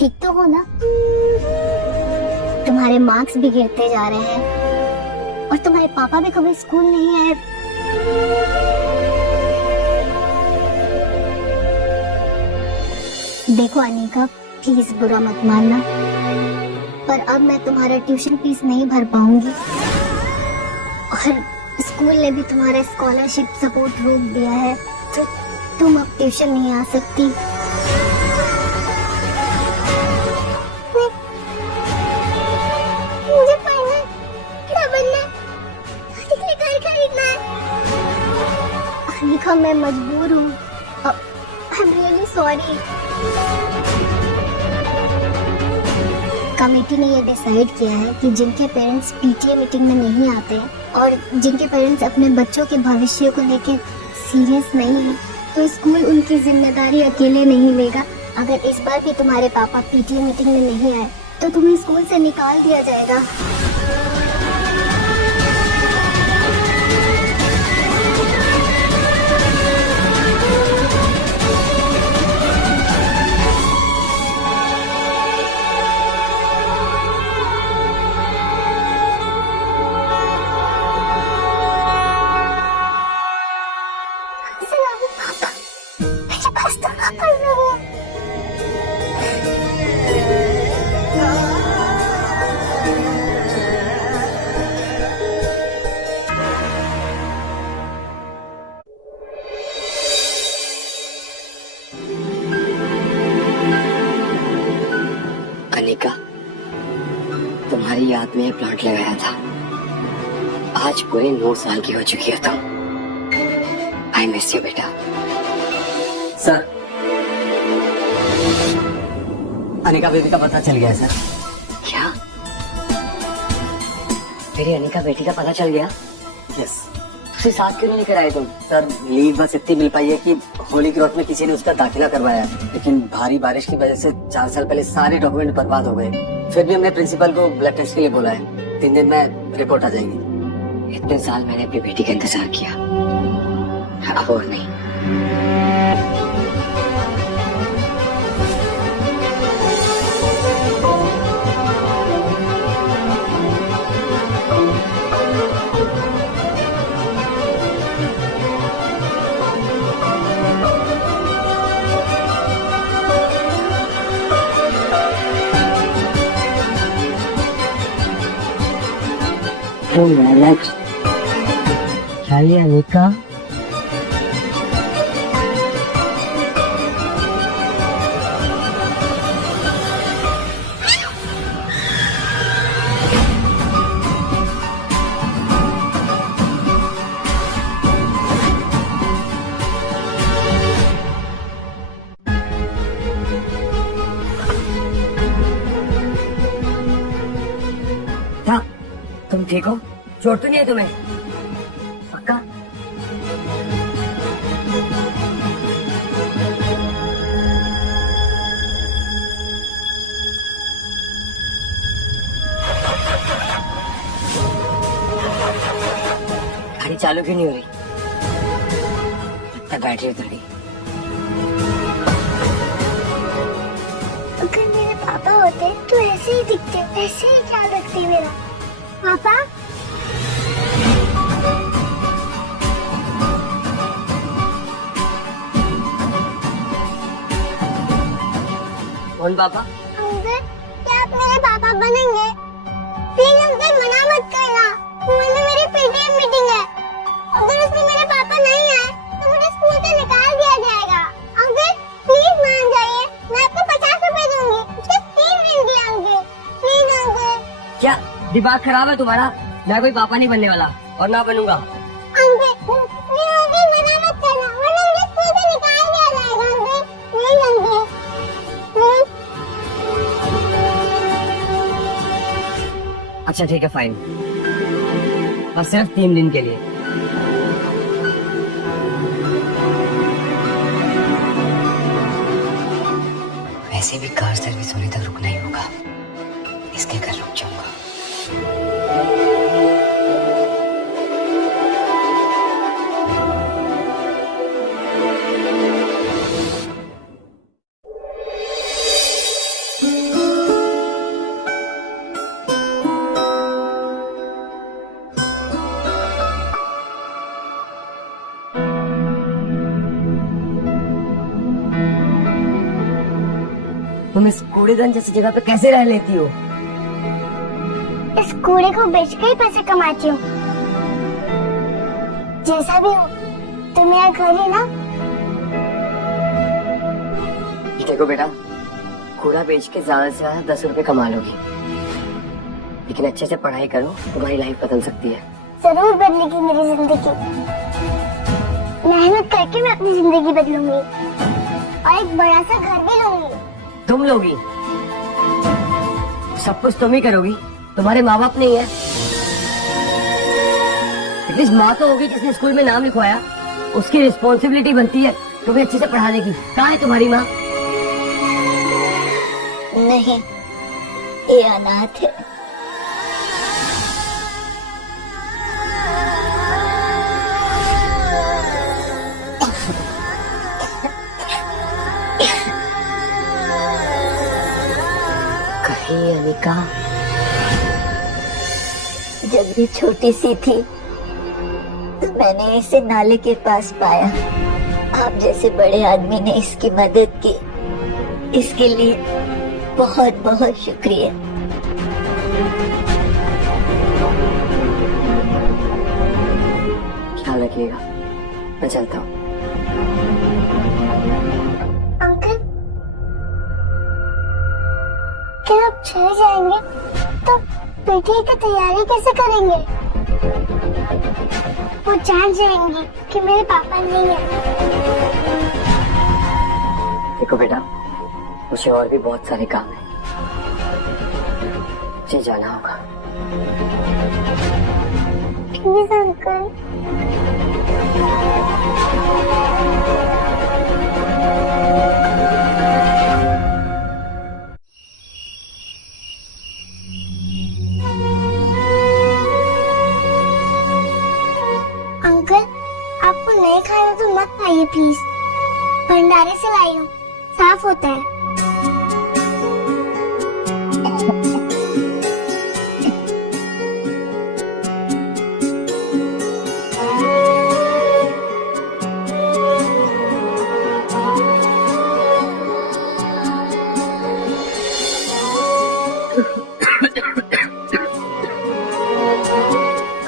ठीक तो हो ना? तुम्हारे मार्क्स भी गिरते जा रहे हैं और तुम्हारे पापा भी कभी स्कूल नहीं आए। देखो अनिका, प्लीज बुरा मत मानना, पर अब मैं तुम्हारा ट्यूशन फीस नहीं भर पाऊंगी और स्कूल ने भी तुम्हारा स्कॉलरशिप सपोर्ट रोक दिया है, तो तुम अब ट्यूशन नहीं आ सकती। मुझे पढ़ना है, क्या बनना है, घर खरीदना है। अनिका, मैं मजबूर हूँ। I am really sorry. Committee ने ये डिसाइड किया है कि जिनके पेरेंट्स पीटीए मीटिंग में नहीं आते और जिनके पेरेंट्स अपने बच्चों के भविष्य को लेकर सीरियस नहीं है, तो स्कूल उनकी जिम्मेदारी अकेले नहीं लेगा। अगर इस बार भी तुम्हारे पापा पीटीए मीटिंग में नहीं आए तो तुम्हें स्कूल से निकाल दिया जाएगा। अनिका, तुम्हारी याद में प्लांट लगाया था। आज पूरे 9 साल की हो चुकी है तुम। आई मिस यू बेटा। सर, अनिका बेबी का पता चल गया सर। क्या? मेरी अनिका बेटी का पता चल गया? यस उसे साथ क्यों नहीं लेकर आए तुम? सर, लीव बस इतनी मिल पाई है कि होली क्रॉस में किसी ने उसका दाखिला करवाया, लेकिन भारी बारिश की वजह से 4 साल पहले सारे डॉक्यूमेंट बर्बाद हो गए। फिर भी हमने प्रिंसिपल को ब्लड टेस्ट के लिए बोला है। 3 दिन में रिपोर्ट आ जाएगी। इतने साल मैंने अपनी बेटी का इंतजार किया, अब और नहीं। क्या ये अनिका? तुम ठीक हो? चोट तो नहीं है तुम्हें? पक्का? गाड़ी चालू क्यों नहीं हो रही? लगता बैटरी उतर गई। अगर मेरे पापा होते तो ऐसे ही दिखते, ऐसे ही ख्याल रखते मेरा। पापा, कौन पापा? अंकल, क्या आप मेरे पापा बनेंगे? प्लीज अंकल, मना मत करना। मुझे मेरी पीटीएम मीटिंग है। अगर उसमें मेरे पापा नहीं आए तो मुझे स्कूल से निकाल दिया जाएगा। अंकल, प्लीज मान जाइए। मैं आपको 50 रुपए दूंगी। उसके 3 दिन दिए अंकल। Please uncle. क्या दिमाग खराब है तुम्हारा? मैं कोई पापा नहीं बनने वाला और ना बनूंगा। अंकल, प्लीज अंकल, मना मत करना, वरना मुझे स्कूल से निकाल दिया जाएगा अंकल। Please uncle, please. अच्छा ठीक है, फाइन, और सिर्फ 3 दिन के लिए। वैसे भी कार सर्विस होने तक रुकना ही होगा, इसके घर रुक जाऊंगा। तुम इस कूड़ेदान जैसी जगह पे कैसे रह लेती हो? इस कूड़े को बेच के ही पैसे कमाती हूँ। जैसा भी हो, तो मेरा घर ही ना। देखो बेटा, कूड़ा बेच के ज्यादा से ज्यादा 10 रुपए कमा लोगी, लेकिन अच्छे से पढ़ाई करो, तुम्हारी लाइफ बदल सकती है। जरूर बदलेगी मेरी जिंदगी। मेहनत करके मैं अपनी जिंदगी बदलूंगी और एक बड़ा सा घर भी लूंगी। तुम लोगी? सब कुछ तुम ही करोगी, तुम्हारे माँ बाप नहीं है। एटलीस्ट माँ तो होगी जिसने स्कूल में नाम लिखवाया, उसकी रिस्पॉन्सिबिलिटी बनती है तुम्हें अच्छे से पढ़ाने की। कहाँ है तुम्हारी माँ? नहीं, ये अनाथ है। कहीं अनिका? जब ये छोटी सी थी तो मैंने इसे नाले के पास पाया। आप जैसे बड़े आदमी ने इसकी मदद की, इसके लिए बहुत बहुत शुक्रिया। ख्याल रखिएगा, मैं चलता हूँ। अंकल, क्या आप चले जाएंगे तो पीटीए की तैयारी कैसे करेंगे? वो जान जाएंगी कि मेरे पापा नहीं है। देखो बेटा, मुझे और भी बहुत सारे काम है, मुझे जाना होगा। Please uncle. अंकल, आपको नहीं खाना तो मत खाइए प्लीज। भंडारे से लाई हूँ, साफ होता है।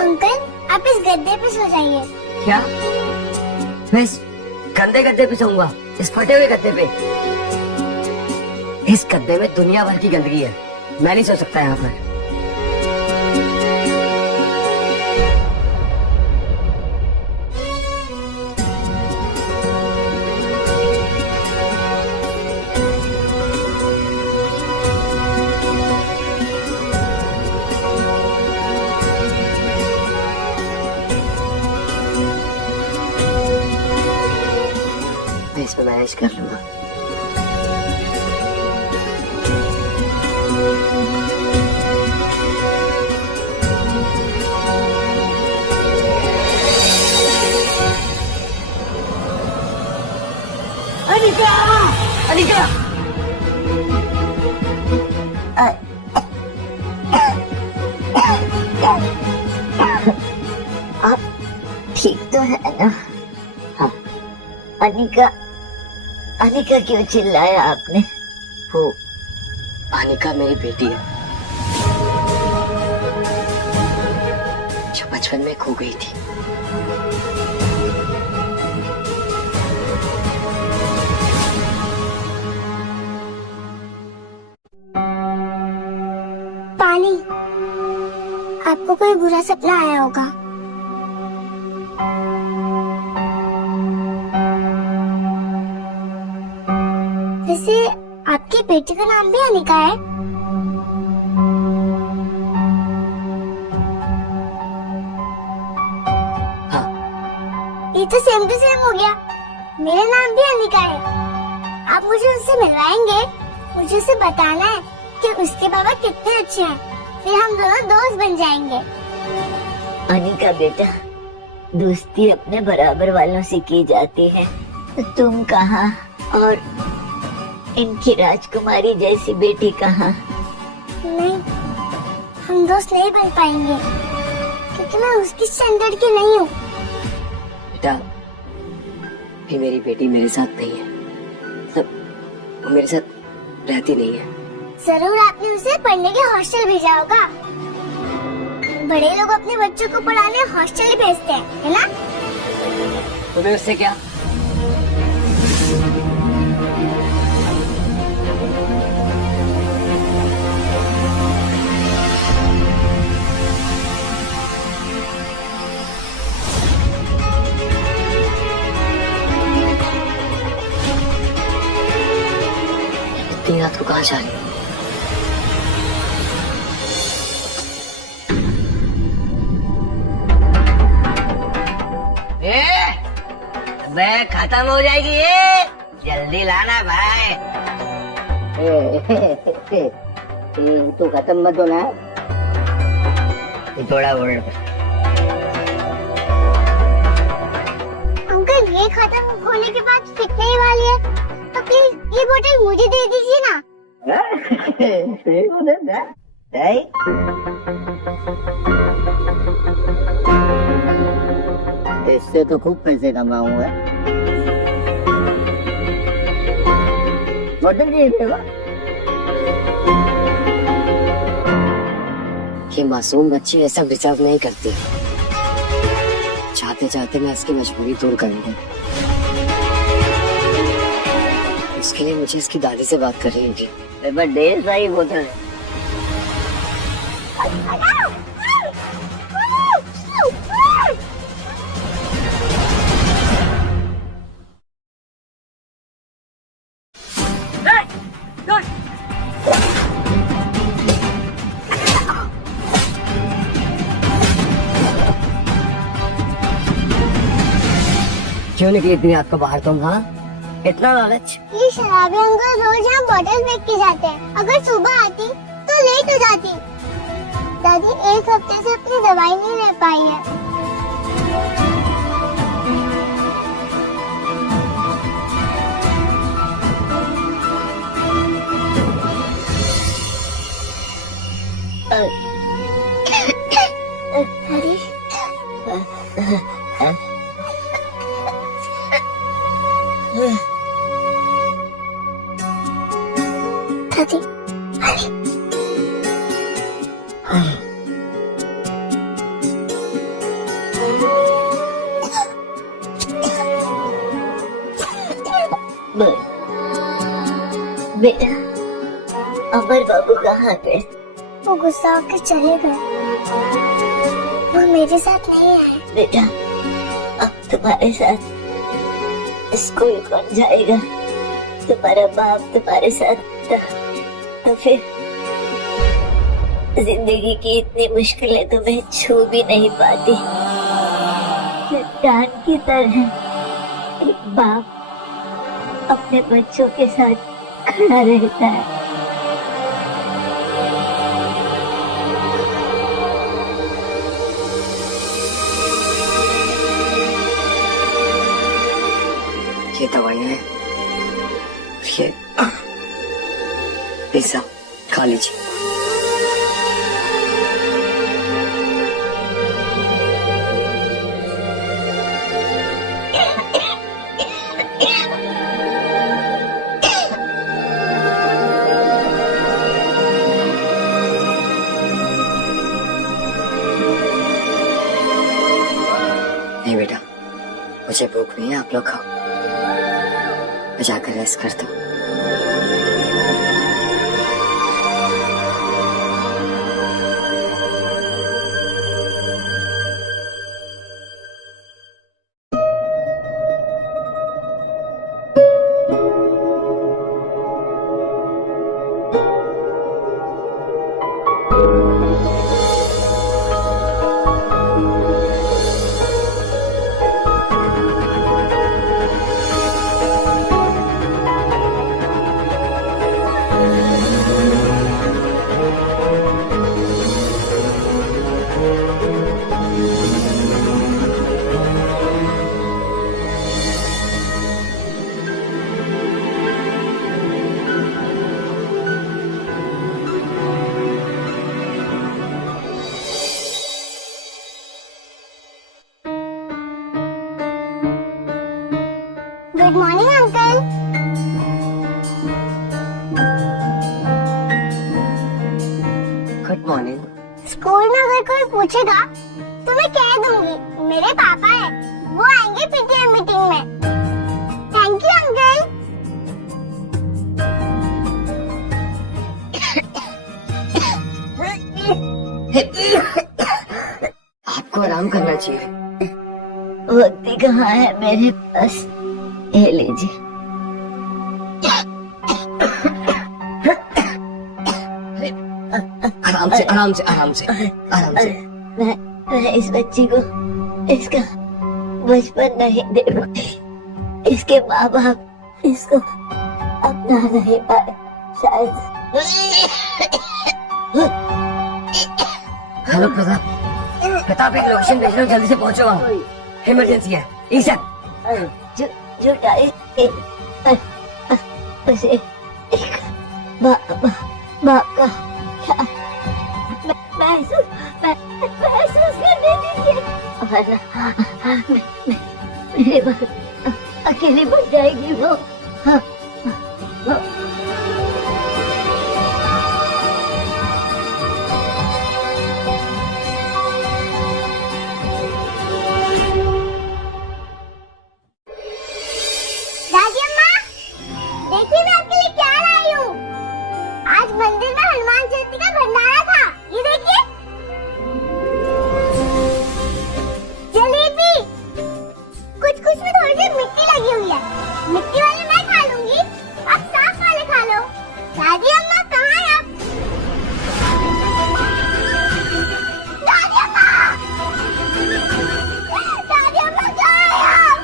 अंकल, आप इस गद्दे पे सो जाइए। क्या? मैं इस गंदे गद्दे पे सोऊंगा? इस फटे हुए गद्दे पे? इस गद्दे में दुनिया भर की गंदगी है, मैं नहीं सो सकता यहाँ पर। मैं इसमें मैनेज कर लूंगा। अनिका! अनिका! आप ठीक तो है ना? हाँ। अनिका, अनिका क्यों चिल्लाया आपने? वो अनिका मेरी बेटी है, जो बचपन में खो गई थी। पानी, आपको कोई बुरा सपना आया होगा। वैसे आपकी बेटी का नाम भी अनिका है? हाँ। ये तो सेम टू सेम हो गया। मेरा नाम भी अनिका है। आप मुझे उससे मिलवाएंगे? मुझे उसे बताना है कि उसके बाबा कितने अच्छे हैं, फिर हम दोनों दोस्त बन जाएंगे। अनिका बेटा, दोस्ती अपने बराबर वालों से की जाती है। तो तुम कहाँ और इनकी राजकुमारी जैसी बेटी कहाँ? नहीं, हम दोस्त नहीं बन पाएंगे क्योंकि मैं उसकी स्टैंडर्ड की नहीं हूँ। बेटा, ये मेरी बेटी मेरे साथ नहीं है, मतलब वो मेरे साथ रहती नहीं है। जरूर आपने उसे पढ़ने के हॉस्टल भेजा होगा। बड़े लोग अपने बच्चों को पढ़ाने हॉस्टल ही भेजते हैं, है ना? तुम्हें उससे क्या? इतनी रात को कहाँ जा रही है? मैं खत्म हो जाएगी ये, जल्दी लाना भाई। तू खत्म मत होना। थोड़ा बोल। अंकल ये खत्म होने के बाद फिकने ही वाली है, तो प्लीज ये बोतल मुझे दे दीजिए ना। इससे तो खूब पैसे कमाऊंगा। बोतल दे देगा। ये मासूम बच्चे ऐसा डिजर्व नहीं करती। चाहते चाहते मैं इसकी मजबूरी दूर करूंगा। इसके लिए मुझे इसकी दादी से बात करनी होगी। ढेर सारी बोतल है। क्यों निकली इतनी रात को बाहर तुम? हाँ, इतना लालच? ये शराबी अंकल रोज यहाँ बॉटल फेंक के जाते हैं। अगर सुबह आती तो लेट हो जाती। दादी एक हफ्ते से अपनी दवाई नहीं ले पाई है। दादी, बेटा, अमर बाबू कहाँ गए? वो गुस्सा होकर चले गए। वो मेरे साथ नहीं आए। बेटा, अब तुम्हारे साथ स्कूल कौन जाएगा? तुम्हारा बाप तुम्हारे साथ था, तो फिर जिंदगी की इतनी मुश्किलें तुम्हें छू भी नहीं पाती। चट्टान की तरह एक बाप अपने बच्चों के साथ खड़ा रहता है। ये दवाइयाँ हैं, ये पिज्जा खा लीजिए। नहीं बेटा, मुझे भूख नहीं है, आप लोग खाओ। मैं जाकर रेस्ट करता हूँ। पूछेगा तो मैं कह दूंगी मेरे पापा है, वो आएंगे पीटीएम मीटिंग में। Thank you uncle. आपको आराम करना चाहिए। वक्त ही कहाँ है मेरे पास। ये लीजिए। आराम से आराम से आराम से आराम से। मैं इस बच्ची को इसका बचपन नहीं दे पाई। इसके माँ बाप इसको अपना नहीं पाए शायद। हेलो प्रताप, एक लोकेशन भेज रहा हूँ, जल्दी से पहुंचो वहाँ। इमरजेंसी है। ईशान जुटाई उसे एक बाप का महसूस करने दीजिए, वरना मेरे बाद अकेली बन जाएगी वो। दादी अम्मा, देखिए मैं आपके लिए क्या लाई हूँ। आज मंदिर में हनुमान जयंती का भंडारा था, ये देखिए। जलेबी, कुछ में थोड़ी सी मिट्टी लगी हुई है। मिट्टी वाले मैं खा लूंगी, आप साफ वाले खा लो। दादी अम्मा कहाँ है आप? दादी अम्मा, दादी अम्मा कहाँ है आप?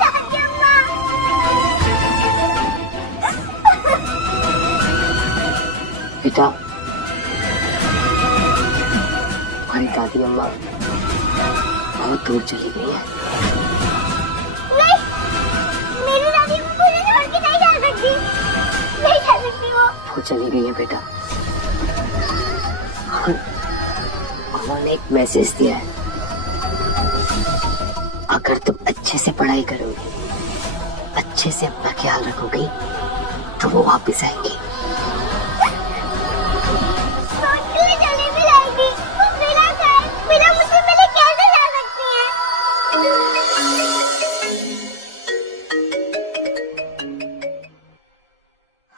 दादी अम्मा, बेटा, हमारी दादी अम्मा बहुत दूर चली गई है। नहीं, मेरी दादी अम्मा मुझे छोड़ के नहीं जा सकती, नहीं जा सकती वो चली गई है बेटा। और उन्होंने एक मैसेज दिया है, अगर तुम अच्छे से पढ़ाई करोगी, अच्छे से अपना ख्याल रखोगी, तो वो वापस आएंगी। जलेबी लाएगी, वो बिना खाए, बिना मुझसे मिले कैसे जा सकती है?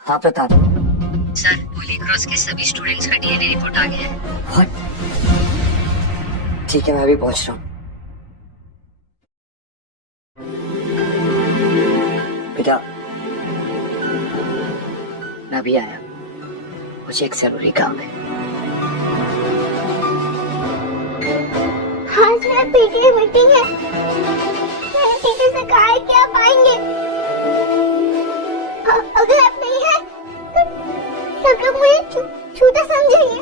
हाँ प्रताप। सर, होली क्रॉस के सभी स्टूडेंट्स का डीएनए रिपोर्ट आ गया है। What? ठीक है, मैं अभी पहुंच रहा हूँ। बेटा, मैं अभी आया, मुझे एक जरूरी काम है। आज मेरा पीटीएम मीटिंग है, मैंने टीचर से कहा है कि आप आएंगे। अगर आप नहीं है तो सब लोग मुझे छोटा समझेंगे।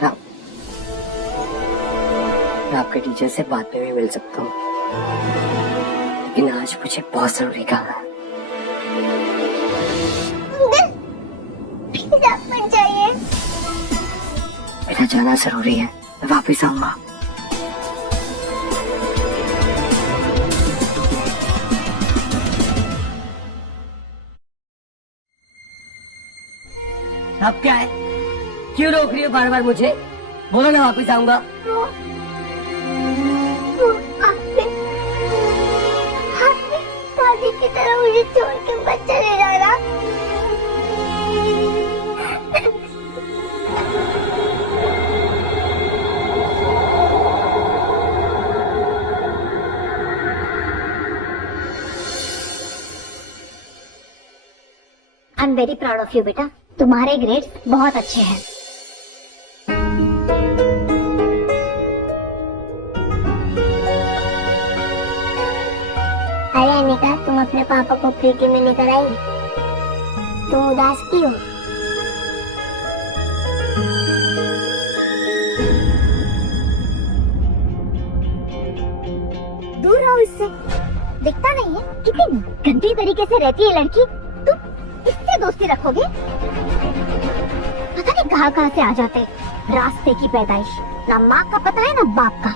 हाँ, मैं आपके टीचर से बाद में भी मिल सकता हूँ, लेकिन आज मुझे बहुत जरूरी काम है। प्लीज आप मत जाइए। मेरा जाना जरूरी है, मैं वापस आऊंगा। अब क्या है, क्यों रोक रही हो बार बार मुझे? बोलो ना, वापस आऊंगा। वो आपने दादी की तरह मुझे छोड़ के मत चले जाना। I am very proud of you बेटा, तुम्हारे ग्रेड्स बहुत अच्छे हैं। अरे अनिका, तुम अपने पापा को प्रीति में लेकर आई, तुम उदास क्यों हो? दूर रहो इससे, दिखता नहीं है कितनी गंदी तरीके से रहती है लड़की, तुम इससे दोस्ती रखोगे? पता नहीं कहाँ से आ जाते, रास्ते की पैदाइश, ना माँ का पता है ना बाप का।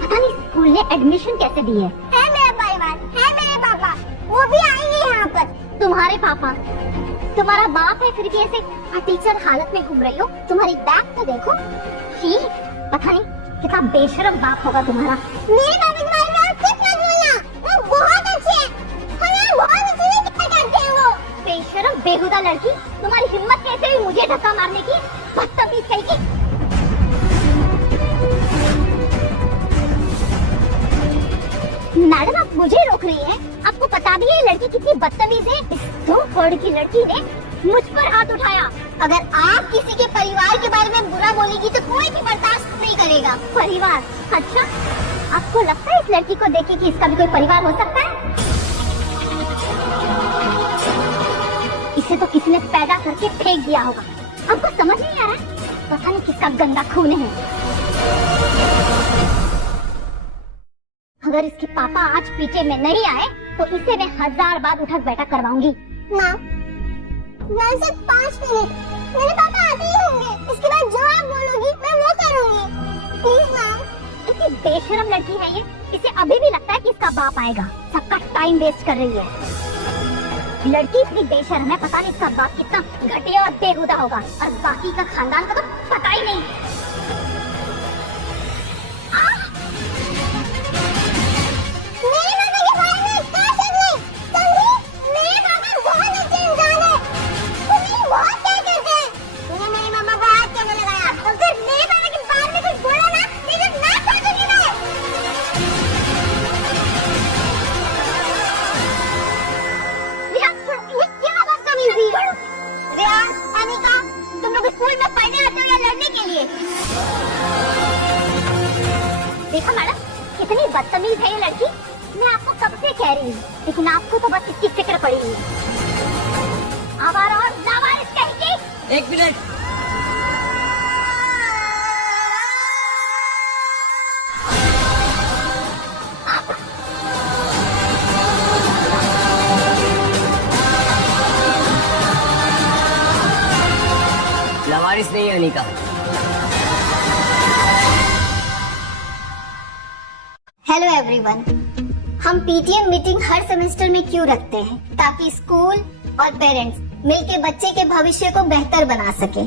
पता नहीं स्कूल ने एडमिशन कैसे दी है मेरा परिवार है, मेरे पापा, वो भी आएंगे यहाँ पर। तुम्हारे पापा तुम्हारा बाप है फिर भी ऐसे टीचर हालत में घूम रही हो। तुम्हारी बैग तो देखो। ही पता नहीं कितना बेशरम बाप होगा तुम्हारा। मेरे पापा के बारे में आप कुछ मत बोलना, वो बहुत अच्छे हैं। हमें बहुत अच्छे से प्यार करते हैं वो। बेशरम बेहुदा लड़की, तुम्हारी हिम्मत कैसे हुई मुझे धक्का मारने की? बदतमीज कहीं की। मैडम आप मुझे रोक रही हैं? आपको पता भी है लड़की कितनी बदतमीज है? इस 2 वर्ड की लड़की ने मुझ पर हाथ उठाया। अगर आप किसी के परिवार के बारे में बुरा बोलेगी तो कोई भी बर्दाश्त नहीं करेगा। परिवार? अच्छा, आपको लगता है इस लड़की को देख के कि इसका भी कोई परिवार हो सकता है? इसे तो किसी ने पैदा करके फेंक दिया होगा। आपको समझ नहीं आ रहा है? पता नहीं किसका गंदा खून है। अगर इसके पापा आज पीछे में नहीं आए तो इसे मैं 1000 बार उठक बैठक करवाऊंगी। माँ, मैं सिर्फ 5 मिनट, मेरे पापा आते ही होंगे। इसके बाद जो आप बोलोगी मैं वो करूँगी। प्लीज माँ। इतनी बेशरम लड़की है ये, इसे अभी भी लगता है कि इसका बाप आएगा। सबका टाइम वेस्ट कर रही है। लड़की इतनी बेशरम है, पता नहीं इसका बाप कितना घटिया और बेहुदा होगा, और बाकी का खानदान का तो पता ही नहीं। मेरे पापा के बारे में इसका शक नहीं, समझी? मेरे पापा बहुत अच्छे इंसान हैं। वो मेरी बहुत प्यार करते हैं। तूने मेरे मामा को हाथ कैसे लगाया? अगर मेरे पापा के बारे में कुछ बोला ना, तेरे नाक काट दूंगी मैं। ये क्या बदतमीजी है? रियाज, अनिका, तुम लोग स्कूल में पढ़ने आते हो या लड़ने के लिए? देखा मैडम, कितनी बदतमीज है ये लड़की। मैं आपको कब से कह रही हूँ, लेकिन आपको तो बस इसकी फिक्र पड़ी हुई है। आवारा और लावारिस कहीं की। 1 मिनट। लवारिस नहीं है अनिका। Hello everyone. हम पीटीएम मीटिंग हर सेमेस्टर में क्यों रखते हैं? ताकि स्कूल और पेरेंट्स मिलके बच्चे के भविष्य को बेहतर बना सके।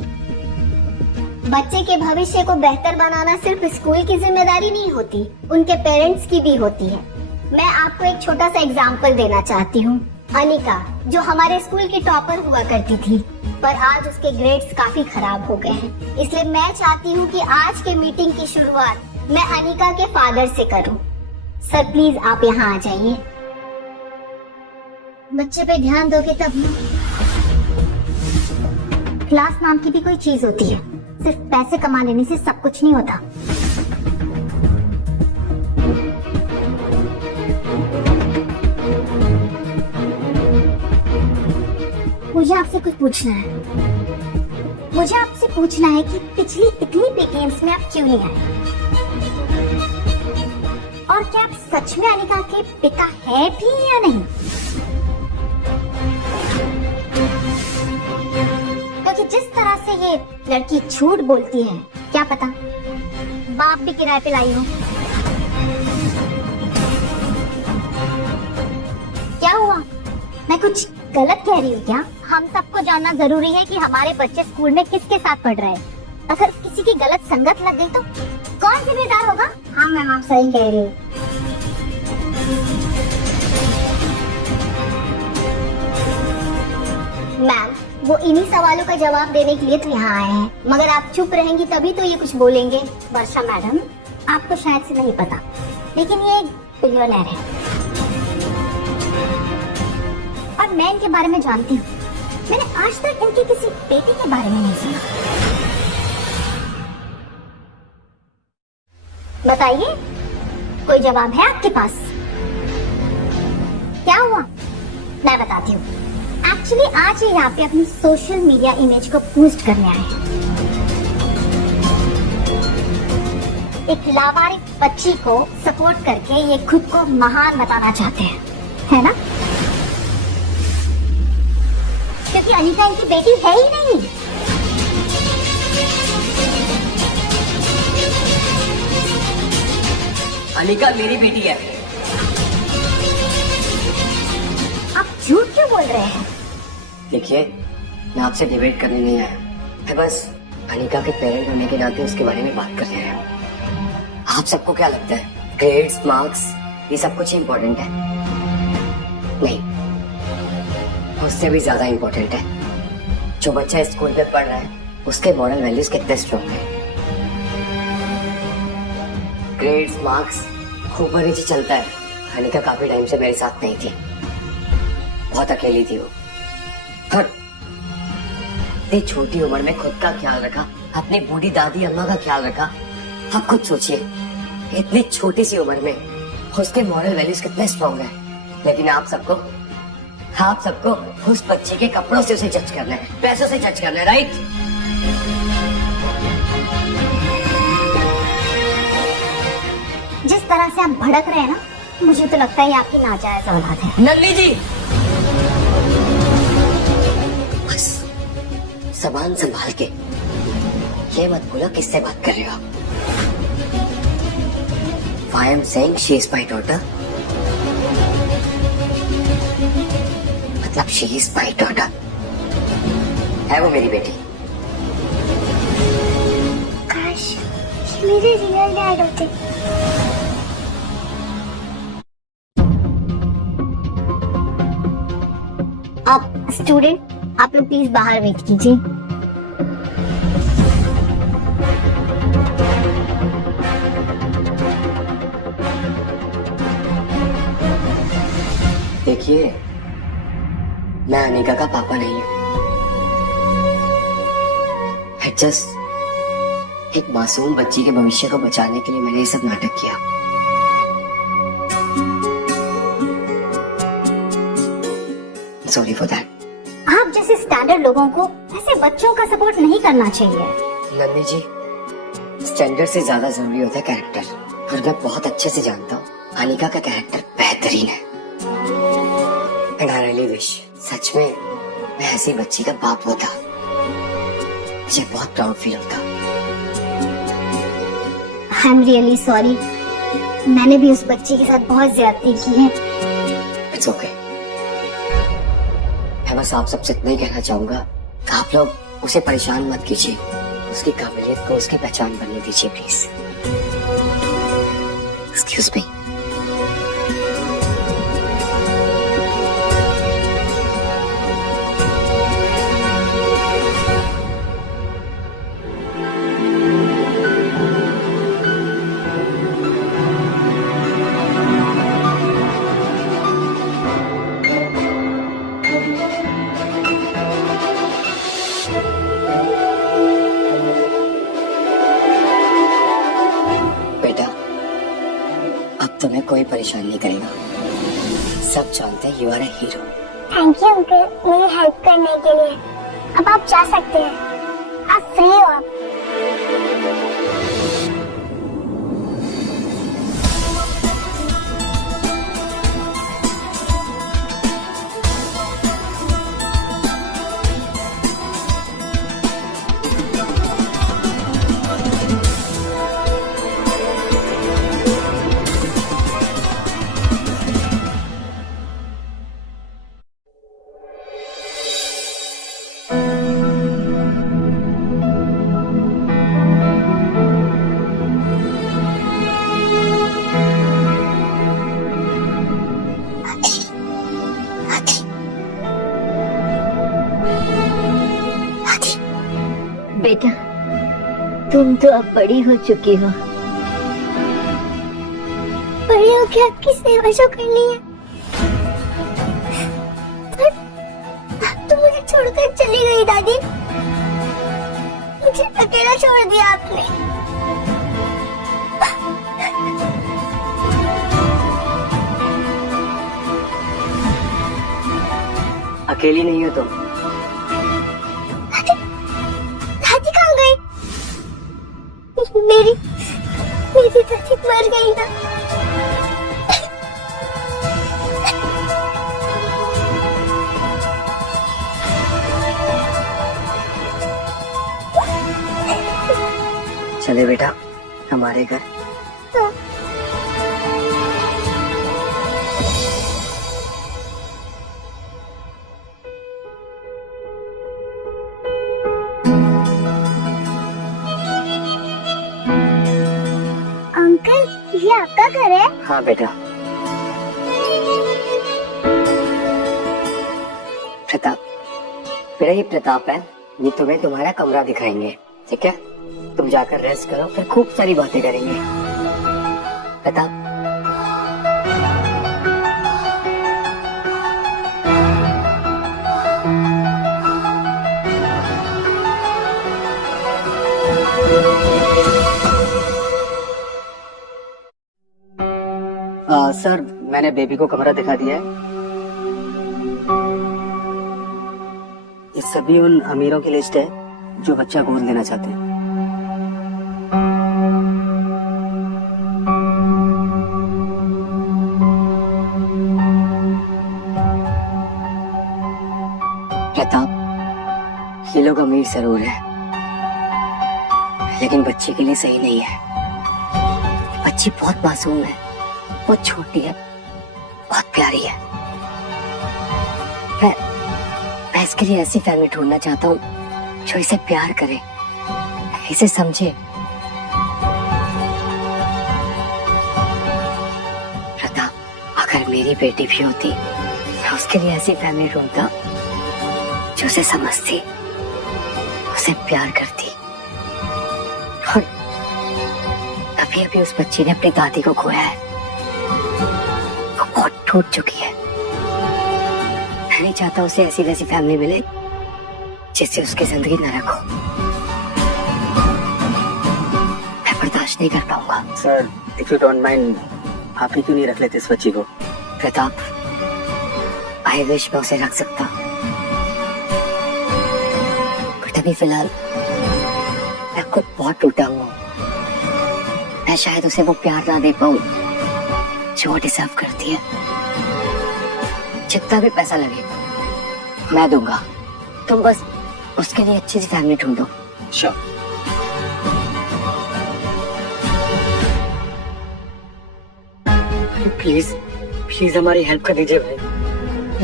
बच्चे के भविष्य को बेहतर बनाना सिर्फ स्कूल की जिम्मेदारी नहीं होती, उनके पेरेंट्स की भी होती है। मैं आपको एक छोटा सा एग्जाम्पल देना चाहती हूँ। अनिका, जो हमारे स्कूल की टॉपर हुआ करती थी, पर आज उसके ग्रेड्स काफी खराब हो गए हैं। इसलिए मैं चाहती हूँ कि आज के मीटिंग की शुरुआत मैं अनिका के फादर से करूँ। सर प्लीज आप यहाँ आ जाइए। बच्चे पे ध्यान दोगे तब ना। क्लास नाम की भी कोई चीज होती है, सिर्फ पैसे कमा लेने से सब कुछ नहीं होता। मुझे आपसे कुछ पूछना है। मुझे आपसे पूछना है कि पिछली इतनी पीटीएम्स में आप क्यों नहीं आए? और क्या आप सच में अनिका के पिता है भी या नहीं? क्योंकि जिस तरह से ये लड़की झूठ बोलती है, क्या पता बाप भी किराए पे लाई हो। क्या हुआ? मैं कुछ गलत कह रही हूँ क्या? हम सबको जानना जरूरी है कि हमारे बच्चे स्कूल में किसके साथ पढ़ रहे हैं। अगर किसी की गलत संगत लग गई तो कौन जिम्मेदार होगा? हाँ मैम, आप सही कह रही हैं। मैम, वो इन्हीं सवालों का जवाब देने के लिए तो यहाँ आए हैं। मगर आप चुप रहेंगी तभी तो ये कुछ बोलेंगे। वर्षा मैडम, आपको शायद से नहीं पता, लेकिन ये एक बिलियनर है और मैं इनके बारे में जानती हूँ। मैंने आज तक इनकी किसी बेटी के बारे में नहीं सुना। बताइए, कोई जवाब है आपके पास? क्या हुआ? मैं बताती हूँ। एक्चुअली आज ये यहाँ पे अपनी सोशल मीडिया इमेज को बूस्ट करने आए हैं। एक लावारिस बच्ची को सपोर्ट करके ये खुद को महान बताना चाहते हैं, है ना? क्योंकि अनिका इनकी बेटी है ही नहीं। अनिका मेरी बेटी है। आप झूठ क्यों बोल रहे हैं? देखिए, मैं आपसे डिबेट करने नहीं आया, मैं बस अनिका के पेरेंट होने के नाते उसके बारे में बात करने आया हूँ। आप सबको क्या लगता है ग्रेड्स, मार्क्स, ये सब कुछ इम्पोर्टेंट है? नहीं, उससे भी ज्यादा इम्पोर्टेंट है जो बच्चा स्कूल में पढ़ रहा है उसके मॉरल वैल्यूज कितने स्ट्रॉन्ग है। ग्रेड्स, मार्क्स ऊपर नीचे चलता है। अनिका काफी टाइम से मेरे साथ नहीं थी, बहुत अकेली थी वो, और इतनी छोटी उम्र में खुद का ख्याल रखा, अपनी बूढ़ी दादी अम्मा का ख्याल रखा। आप खुद सोचिए, इतनी छोटी सी उम्र में उसके मॉरल वैल्यूज कितने स्ट्रॉन्ग है। लेकिन आप सबको उस बच्चे के कपड़ों से उसे जज करना है, पैसों से जज करना है, राइट? जिस तरह से आप भड़क रहे हैं ना, मुझे तो लगता है ये आपकी नाजायज औलाद है। नन्नी जी, बस सामान संभाल के, ये मत बोलो किससे बात कर रहे हो आप। Why I'm saying she is my daughter, मतलब she is my daughter, है वो मेरी बेटी। काश ये मेरे रियल डैड होते। आप स्टूडेंट, आप लोग प्लीज बाहर वेट कीजिए। देखिए, मैं अनिका का पापा नहीं हूँ। जस्ट एक मासूम बच्ची के भविष्य को बचाने के लिए मैंने ये सब नाटक किया। Sorry for that. आप जैसे स्टैंडर्ड लोगों को ऐसे बच्चों का सपोर्ट नहीं करना चाहिए। नन्नी जी, स्टैंडर्ड से ज्यादा जरूरी होता है कैरेक्टर, और मैं बहुत अच्छे से जानता हूँ अनिका का कैरेक्टर बेहतरीन है। एंड आई रियली विश सच में मैं ऐसी बच्ची का बाप होता, मुझे बहुत प्राउड फील होता। आई एम रियली सॉरी, मैंने भी उस बच्ची के साथ बहुत ज्यादती की है। It's okay. मैं बस आप सबसे इतना ही कहना चाहूंगा कि आप लोग उसे परेशान मत कीजिए, उसकी काबिलियत को उसकी पहचान बनने दीजिए प्लीज। Excuse me. बेटा, अब तुम्हें कोई परेशान नहीं करेगा। सब जानते हैं you are a hero. Thank you uncle मेरी हेल्प करने के लिए। अब आप जा सकते हैं, आप फ्री हो आप। बेटा, तुम तो अब बड़ी हो चुकी हो। बड़ी होके आपकी सेवा जो करनी है, पर आप तो मुझे छोड़कर चली गई दादी। मुझे अकेला छोड़ दिया आपने। अकेली नहीं हो तुम। दादी कहाँ गई? मेरी दादी मर गई ना। चले बेटा हमारे घर। हाँ बेटा। प्रताप, बेटा ये प्रताप है, ये तुम्हें तुम्हारा कमरा दिखाएंगे, ठीक है? तुम जाकर रेस्ट करो, फिर खूब सारी बातें करेंगे। प्रताप, सर मैंने बेबी को कमरा दिखा दिया है। ये सभी उन अमीरों की लिस्ट है जो बच्चा गोद लेना चाहते हैं। प्रताप, ये लोग अमीर जरूर है, लेकिन बच्चे के लिए सही नहीं है। बच्ची बहुत मासूम है, बहुत छोटी है, बहुत प्यारी है। मैं इसके लिए ऐसी फैमिली ढूंढना चाहता हूँ जो इसे प्यार करे, इसे समझे। प्रताप, अगर मेरी बेटी भी होती, मैं उसके लिए ऐसी फैमिली ढूंढता जो उसे समझती, उसे प्यार करती। और अभी अभी उस बच्ची ने अपनी दादी को खोया है, वो बहुत टूट चुकी है। मैं नहीं चाहता उसे ऐसी वैसी फैमिली मिले जिससे उसकी जिंदगी नरक हो। मैं बर्दाश्त नहीं कर पाऊंगा। Sir if you don't mind, आप ही क्यों नहीं रख लेते इस बच्ची को? प्रताप, आई विश मैं उसे रख सकता, बट अभी फिलहाल मैं खुद बहुत टूटा हुआ हूँ। मैं शायद उसे वो प्यार ना दे पाऊं जो वो डिजर्व करती है। जितना भी पैसा लगे मैं दूंगा, तुम बस उसके लिए अच्छी सी फैमिली ढूंढो। श्योर। प्लीज प्लीज हमारी हेल्प कर दीजिए भाई,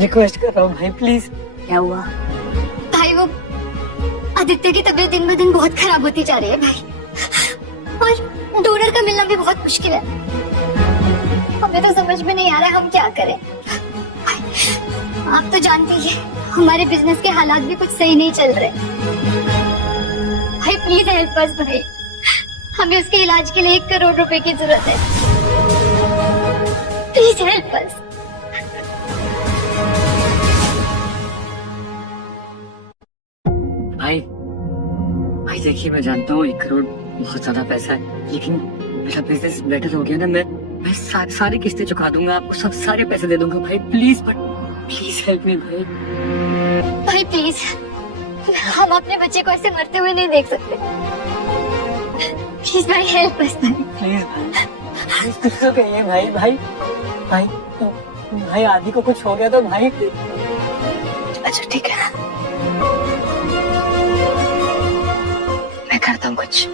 रिक्वेस्ट कर रहा हूँ भाई, प्लीज। क्या हुआ? भाई वो आदित्य की तबीयत दिन ब दिन बहुत खराब होती जा रही है भाई, और डोनर का मिलना भी बहुत मुश्किल है। हमें तो समझ में नहीं आ रहा है हम क्या करें। आप तो जानते ही हैं, हमारे बिजनेस के हालात भी कुछ सही नहीं चल रहे। भाई प्लीज हेल्प अस भाई, हमें उसके इलाज के लिए 1 करोड़ रुपए की जरूरत है। Please help us. भाई भाई देखिए, मैं जानता हूँ 1 करोड़ बहुत ज्यादा पैसा है, लेकिन मेरा बिजनेस बेटर हो गया ना, मैं सारी किस्तें चुका दूंगा, आपको सब सारे पैसे दे दूंगा भाई, प्लीज। बट प्लीज हेल्प मी भाई। भाई प्लीज, हम अपने बच्चे को ऐसे मरते हुए नहीं देख सकते। प्लीज भाई हेल्प अस भाई। प्लीज कुछ तो कहिए भाई। भाई भाई भाई आदि को कुछ हो गया तो भाई। अच्छा ठीक है, मैं करता हूँ कुछ।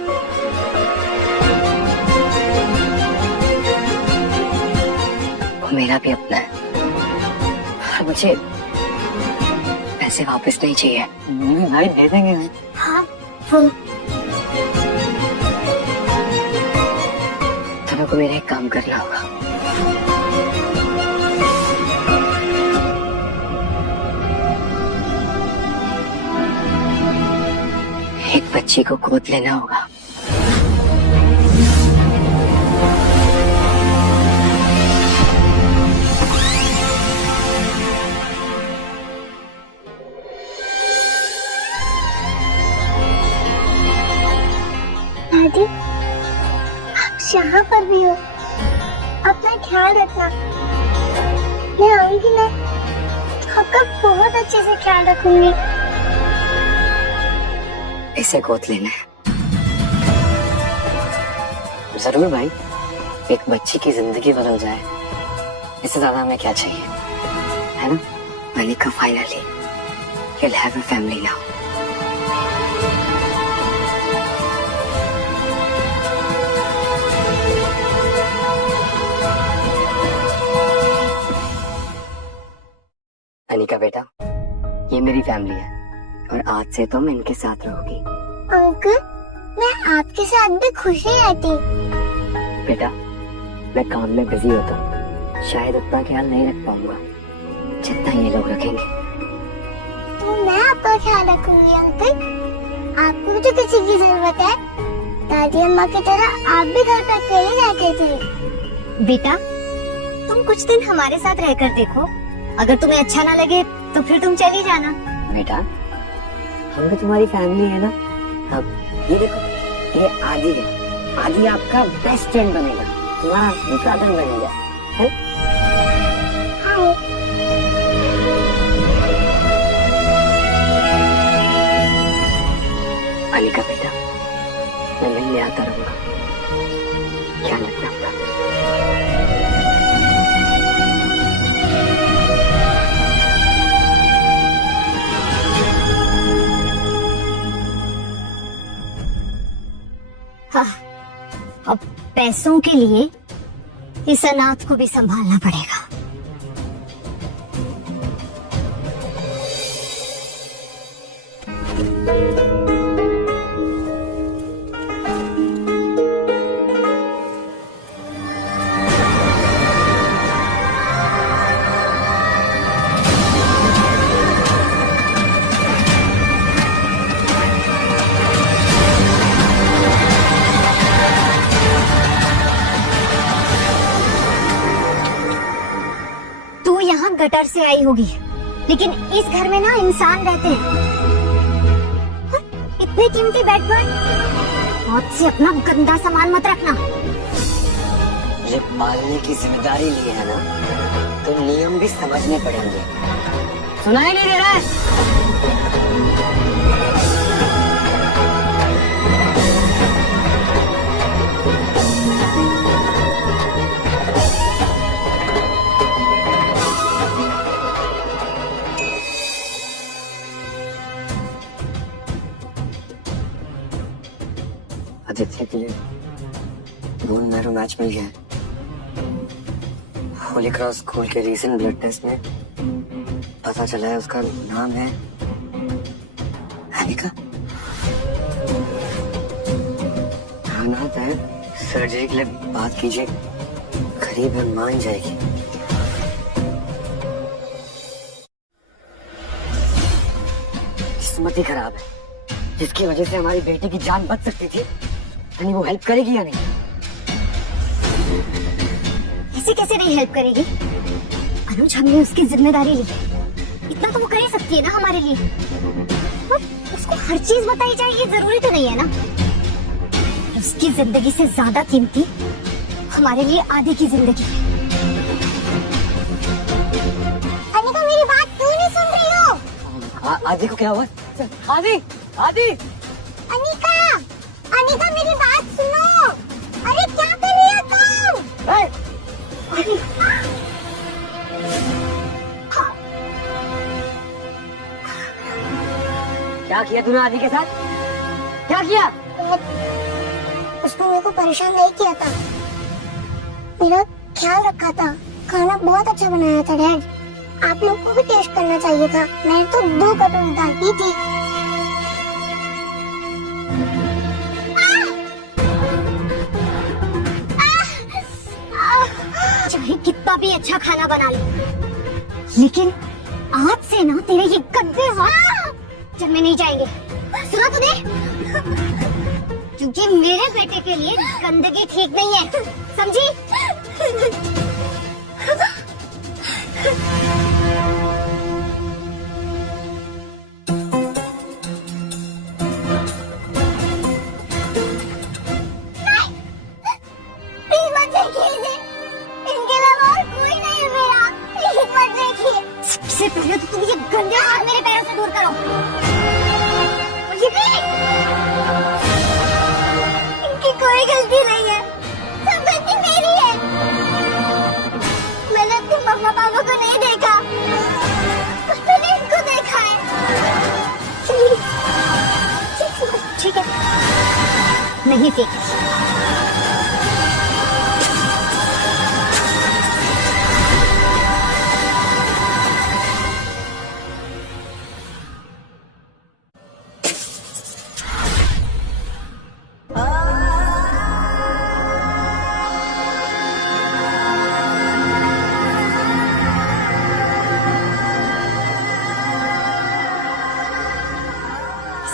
वो मेरा भी अपना है, और मुझे पैसे वापस नहीं चाहिए। भाई दे देंगे। हाँ वो तुम्हें को मेरा एक काम करना होगा। एक बच्ची को गोद लेना होगा। दादी, आप यहाँ पर भी हो, अपना ख्याल रखना। मैं आऊंगी ना, आपका बहुत अच्छे से ख्याल रखूंगी। इसे गोद लेना है। जरूर भाई, एक बच्ची की जिंदगी बदल जाए, इससे ज्यादा हमें क्या चाहिए, है ना? Malika, finally you'll have a family now. Anika बेटा, ये मेरी फैमिली है, और आज से तुम इनके साथ रहोगी। अंकल, मैं आपके साथ भी खुश ही रहती। बेटा, अपने काम में बिजी होता हूँ, शायद उतना ख्याल नहीं रख पाऊंगा जितना ये लोग रखेंगे। तो मैं आपका ख्याल रखूंगी अंकल। आपको भी तो किसी की जरूरत है। दादी अम्मा की तरह आप भी घर पर अकेले रहते थे। बेटा, तुम कुछ दिन हमारे साथ रहकर देखो, अगर तुम्हें अच्छा ना लगे तो फिर तुम चली जाना। बेटा, हम भी तुम्हारी फैमिली है ना। अब ये देखो, ये आदि है। आदि आपका बेस्ट फ्रेंड बनेगा, तुम्हारा ब्रदर बनेगा, है? हाय। अनिका बेटा, मैं मिलने आता रहूंगा। क्या लगता है? हाँ, अब पैसों के लिए इस अनाथ को भी संभालना पड़ेगा। तू यहाँ गटर से आई होगी, लेकिन इस घर में ना इंसान रहते हैं। हाँ, इतने कीमती बेड पर हाथ से अपना गंदा सामान मत रखना। ये पालने की जिम्मेदारी ली है ना, तो नियम भी समझने पड़ेंगे। सुनाई नहीं दे रहा है? आदित्य के लिए गोल्ड मेडल मैच मिल गया है। होली क्रॉस स्कूल के रीसेंट ब्लड टेस्ट में पता चला है उसका नाम है अनिका। हालात है, सर्जरी के लिए बात कीजिए, करीब है मान जाएगी। किस्मत ही खराब है, जिसकी वजह से हमारी बेटी की जान बच सकती थी। यानी वो हेल्प करेगी या नहीं? ऐसे कैसे नहीं हेल्प करेगी? अनुज, हमने उसकी जिम्मेदारी ली है, इतना तो वो कर ही सकती है ना हमारे लिए। और उसको हर चीज बताई जाएगी जरूरी तो नहीं है ना। उसकी जिंदगी से ज्यादा कीमती हमारे लिए आदि की जिंदगी है। अनिका, मेरी बात क्यों नहीं सुन रही हो? आदि को क्या हुआ? आदि, आदि! अनिका, अनिका मेरी बात सुनो। अरे क्या कर रही हो तुम? अरे, क्या किया तूने आदि के साथ? क्या किया? उसने मेरे को परेशान नहीं किया था, मेरा ख्याल रखा था। खाना बहुत अच्छा बनाया था डैड, आप लोग को भी टेस्ट करना चाहिए था। मैंने तो 2 कटोरी दाल पी थी। चाहे कितना भी अच्छा खाना बना ले, लेकिन आज से ना तेरे ये गंदे हाथ जब में नहीं जाएंगे। सुना तूने? क्योंकि मेरे बेटे के लिए गंदगी ठीक नहीं है, समझी? प्लीज मत देखिए इसे, इनके अलावा और कोई नहीं है मेरा। प्लीज मत देखिए। सबसे पहले तो तुम ये गंदे हाथ मेरे पैरों से दूर करो। और ये भी इनकी कोई गलती नहीं है, सब गलती मेरी है। मैंने अपने मम्मा पापा को नहीं देखा, मैंने इनको देखा है। ठीक है, नहीं फेंक।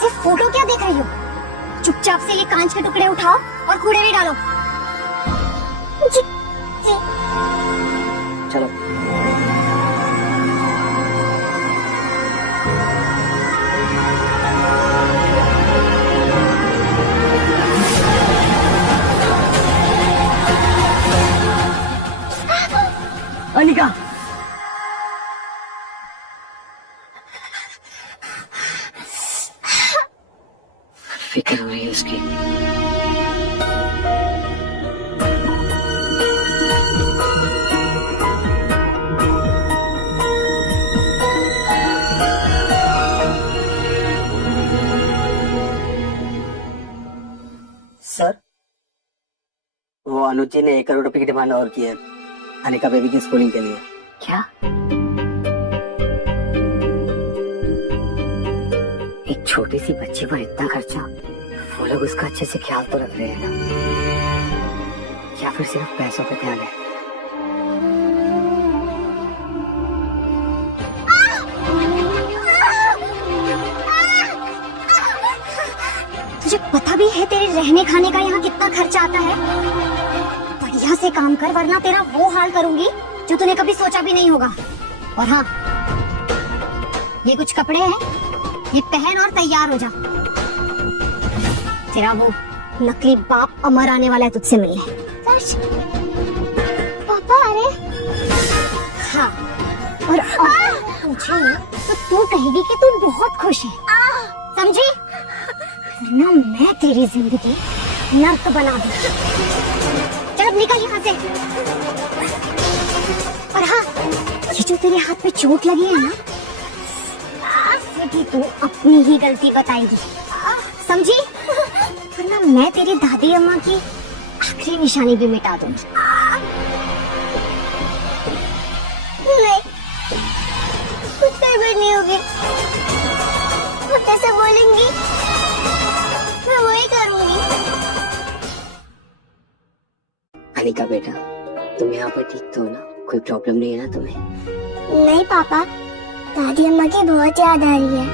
सिर्फ फोटो क्या देख रही हो? चुपचाप से ये कांच के टुकड़े उठाओ और कूड़े में डालो। जी जी। चलो। अनिका, फिक्र हो रही है उसकी। सर, वो अनुज जी ने 1 करोड़ रुपए की डिमांड और की है अनिका बेबी की स्कूलिंग के लिए। क्या? एक छोटी सी बच्ची पर इतना खर्चा? वो लोग उसका अच्छे से ख्याल तो रख रहे हैं ना, या फिर सिर्फ पैसों पे ध्यान है? तुझे पता भी है तेरे रहने खाने का यहाँ कितना खर्चा आता है? बढ़िया से काम कर वरना तेरा वो हाल करूंगी जो तूने कभी सोचा भी नहीं होगा। और हाँ, ये कुछ कपड़े हैं, ये पहन और तैयार हो जा। तेरा वो नकली बाप अमर आने वाला है तुझसे मिलने। पापा अरे हाँ, और पूछे तो तू कहेगी कि तू बहुत खुश है, समझी? वरना मैं तेरी जिंदगी नर्क बना दूं। चल अब निकल यहाँ से। और हाँ, ये जो तेरे हाथ पे चोट लगी है ना, कि तू अपनी ही गलती बताएगी, समझी? वरना मैं तेरी दादी अम्मा की आखिरी निशानी भी मिटा दूंगी। नहीं, कुछ गड़बड़ नहीं होगी। वो कैसे बोलेंगी मैं वही करूंगी। अनिका बेटा, तुम यहाँ पर ठीक तो हो ना? कोई प्रॉब्लम नहीं है ना तुम्हें? नहीं पापा, दादी अम्मा की बहुत याद आ रही है।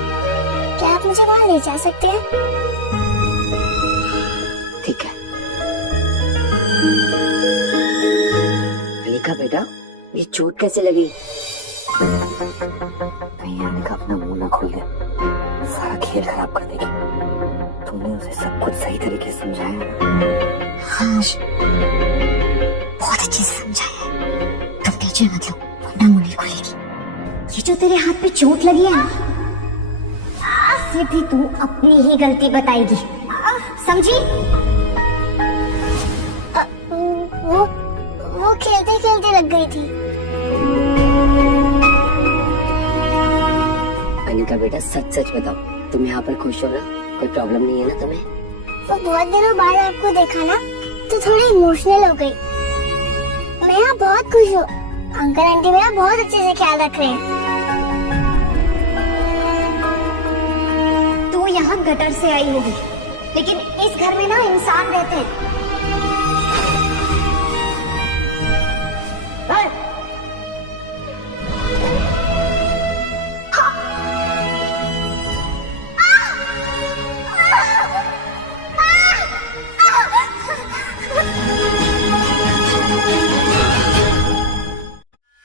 क्या आप मुझे वहाँ ले जा सकते हैं? ठीक है। अनिका बेटा, ये चोट कैसे लगी? कहीं अनिका अपना मुंह ना खोल दे, सारा खेल खराब कर देगी। तुमने उसे सब कुछ सही तरीके से समझाया ना? हाँ, बहुत अच्छे से समझाया है। तुम टेंशन मत लो, वरना मुंह नहीं खुलेगी। ये जो तेरे हाथ पे चोट लगी है ना, सिर्फ ही तू अपनी ही गलती बताएगी, समझी? वो खेलते खेलते लग गई थी। अनिका बेटा, सच सच बताओ, तुम यहाँ पर खुश हो ना? कोई प्रॉब्लम नहीं है ना तुम्हें? वो बहुत दिनों बाद आपको देखा ना, तो थोड़ी इमोशनल हो गई। मैं यहाँ बहुत खुश हूँ। अंकल आंटी मेरा बहुत अच्छे से ख्याल रख रहे हैं। तू यहाँ गटर से आई होगी, लेकिन इस घर में ना इंसान रहते हैं।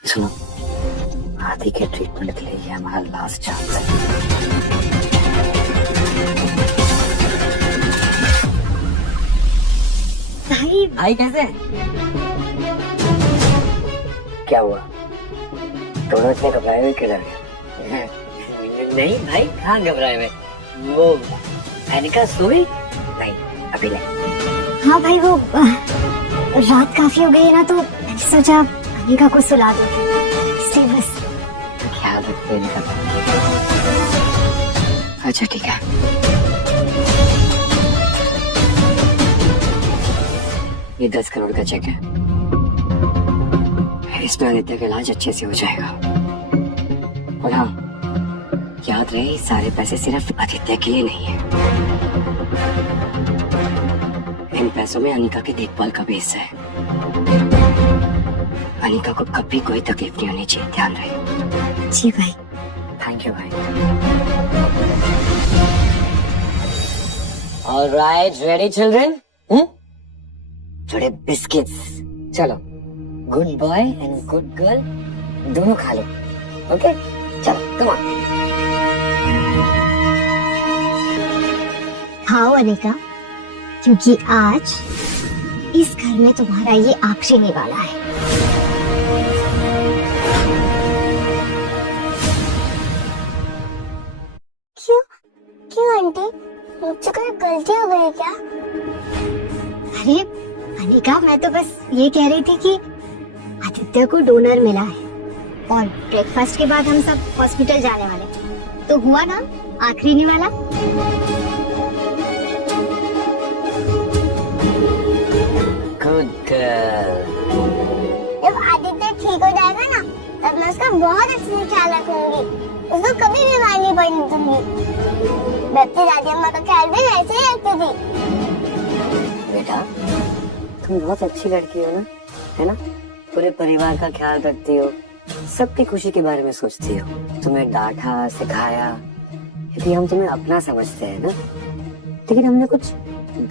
सुनो, हाथी के ट्रीटमेंट के लिए ये हमारा लास्ट चांस है। भाई कैसे? क्या हुआ? दोनों इतने घबराए हुए क्यों लग रहे? नहीं भाई, कहाँ घबराए हुए? वो अनिका सो गई? नहीं, अभी नहीं। हाँ भाई, वो रात काफी हो गई है ना, तो मैंने सोचा अनिका को सुला दो, इसलिए बस। ख्याल रखते हैं। अच्छा ठीक है। ये 10 करोड़ का चेक है, इसमें आदित्य का इलाज अच्छे से हो जाएगा। और हाँ, याद रहे, ये सारे पैसे सिर्फ आदित्य के लिए नहीं है। इन पैसों में अनिका की देखभाल का भी हिस्सा है। अनिका को कभी कोई तकलीफ नहीं होनी चाहिए, ध्यान रहे। जी भाई। थैंक यू भाई। Alright, ready children? थोड़े बिस्किट्स। चलो, good boy and good girl दोनों खा लो। ओके, चलो, कम ऑन। खाओ अनिका, क्योंकि आज इस घर में तुम्हारा ये आखिरी निवाला है। क्यों क्यों आंटी, मुझसे कोई गलती हो गई क्या? अरे अनिका, मैं तो बस ये कह रही थी कि आदित्य को डोनर मिला है और ब्रेकफास्ट के बाद हम सब हॉस्पिटल जाने वाले हैं। तो हुआ ना आखिरी निवाला। Good girl. जब आदित्य ठीक हो जाएगा ना, तब मैं उसका बहुत अच्छे से ख्याल रखूंगी। उसको कभी बीमार नहीं पड़ने दूंगी। मैं अपनी दादी अम्मा का ख्याल भी ऐसे ही रखती थी। बेटा, तुम बहुत अच्छी लड़की हो ना, है ना? पूरे परिवार का ख्याल रखती हो, सबकी खुशी के बारे में सोचती हो। तुम्हें डांटा, सिखाया, यदि हम तुम्हें अपना समझते हैं ना, लेकिन हमने कुछ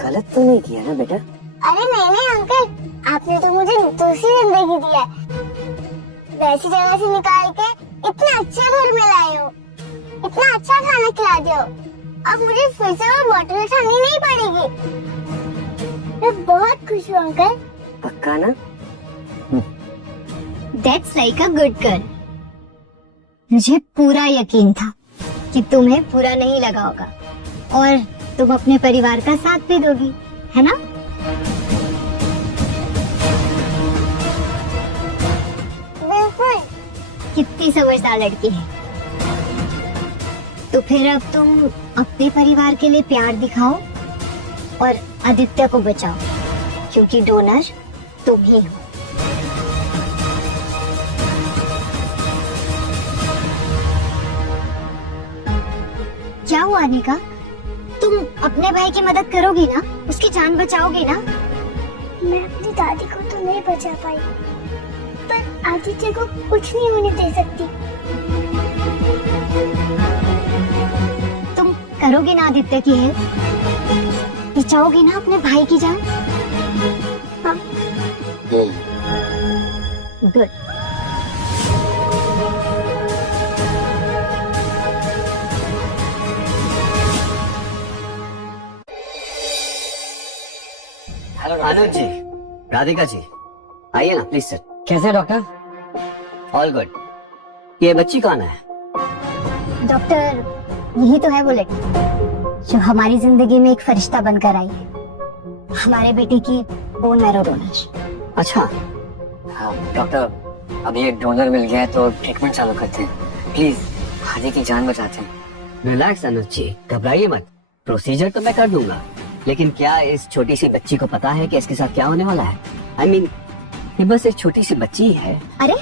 गलत तो नहीं किया ना बेटा? अरे नहीं अंकल, आपने तो मुझे दूसरी जिंदगी दी है। वैसी जगह से निकाल के इतने अच्छे घर में लाए हो, इतना अच्छा खाना खिलाते हो। अब मुझे फिर से वो बोतल उठानी नहीं पड़ेगी। मैं बहुत खुश हूँ अंकल। पक्का ना? That's like a good girl। मुझे पूरा यकीन था कि तुम्हें बुरा नहीं लगा होगा और तुम अपने परिवार का साथ भी दोगी, है ना? बिल्कुल। कितनी समझदार लड़की है। तो फिर अब तुम अपने परिवार के लिए प्यार दिखाओ और आदित्य को बचाओ, क्योंकि डोनर तुम ही हो। क्या हुआ अनिका? तुम अपने भाई की मदद करोगी ना? उसकी जान बचाओगी ना? मैं अपनी दादी को तो नहीं बचा पाई, पर आदित्य को कुछ नहीं होने दे सकती। तुम करोगी ना आदित्य की हेल्प? बचाओगी ना अपने भाई की जान? हाँ। गुड। हेलो अनुज जी, राधिका जी, आइए ना प्लीज सर। कैसे है डॉक्टर? All good. ये बच्ची कौन है? डॉक्टर, यही तो है वो लड़की जो हमारी जिंदगी में एक फरिश्ता बनकर आई है। हमारे बेटे की बोन मैरो डोनर। अच्छा, हाँ डॉक्टर, अब ये डोनर मिल गया है तो ट्रीटमेंट चालू करते हैं। प्लीज हादी की जान बचाते हैं। रिलैक्स अनुज जी, घबराइए मत। प्रोसीजर तो मैं कर दूंगा, लेकिन क्या इस छोटी सी बच्ची को पता है कि इसके साथ क्या होने वाला है? I mean, ये बस एक छोटी सी बच्ची है। अरे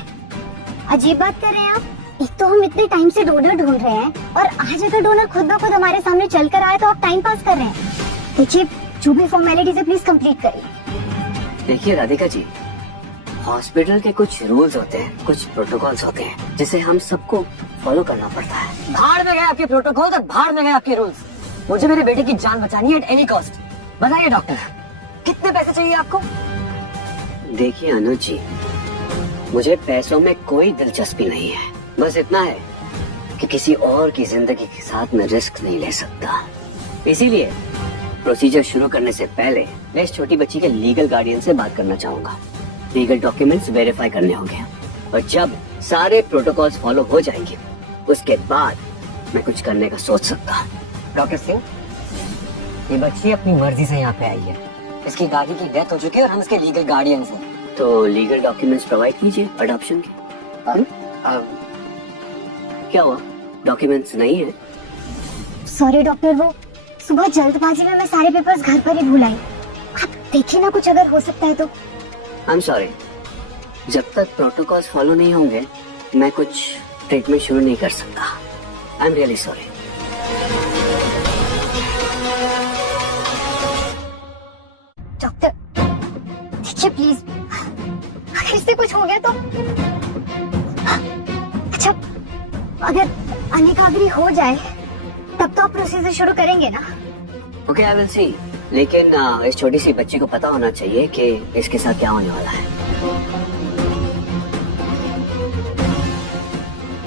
अजीब बात कर रहे हैं आप। एक तो हम इतने टाइम से डोनर ढूंढ रहे हैं और आज अगर डोनर खुद ब खुद हमारे सामने चल कर आए तो आप टाइम पास कर रहे हैं। देखिए, जो भी फॉर्मेलिटीज है प्लीज कंप्लीट करिए। देखिए राधिका जी, हॉस्पिटल के कुछ रूल्स होते हैं, कुछ प्रोटोकॉल्स होते हैं, जिसे हम सबको फॉलो करना पड़ता है। भाड़ में गए आपके प्रोटोकॉल, तक भाड़ में गए आपके रूल्स। मुझे मेरे बेटे की जान बचानी है एट एनी कॉस्ट। बताइए डॉक्टर, कितने पैसे चाहिए आपको? देखिए अनुज जी, मुझे पैसों में कोई दिलचस्पी नहीं है। बस इतना है कि किसी और की जिंदगी के साथ मैं रिस्क नहीं ले सकता। इसीलिए प्रोसीजर शुरू करने से पहले मैं इस छोटी बच्ची के लीगल गार्डियन से बात करना चाहूंगा। लीगल डॉक्यूमेंट्स वेरीफाई करने होंगे और जब सारे प्रोटोकॉल्स फॉलो हो जाएंगे उसके बाद मैं कुछ करने का सोच सकता। डॉक्टर सिंह, ये बच्ची अपनी मर्जी से यहाँ पे आई है। इसकी दादी की डेथ हो चुकी है और हम इसके लीगल गार्डियंस हैं। तो लीगल डॉक्यूमेंट्स प्रोवाइड कीजिए अडॉप्शन के। क्या हुआ, डॉक्यूमेंट्स नहीं है? सॉरी डॉक्टर, वो सुबह जल्दबाजी में मैं सारे पेपर्स घर पर ही भूल आई। आप देखिए ना, कुछ अगर हो सकता है तो। आई एम सॉरी, जब तक प्रोटोकॉल्स फॉलो नहीं होंगे मैं कुछ ट्रीटमेंट शुरू नहीं कर सकता। I am really sorry. Doctor देखिए प्लीज, अगर इससे कुछ हो गया तो। अच्छा, अगर अनिका अग्री हो जाए तब तो आप प्रोसीजर शुरू करेंगे ना? ओके आई विल सी, लेकिन इस छोटी सी बच्ची को पता होना चाहिए कि इसके साथ क्या होने वाला है।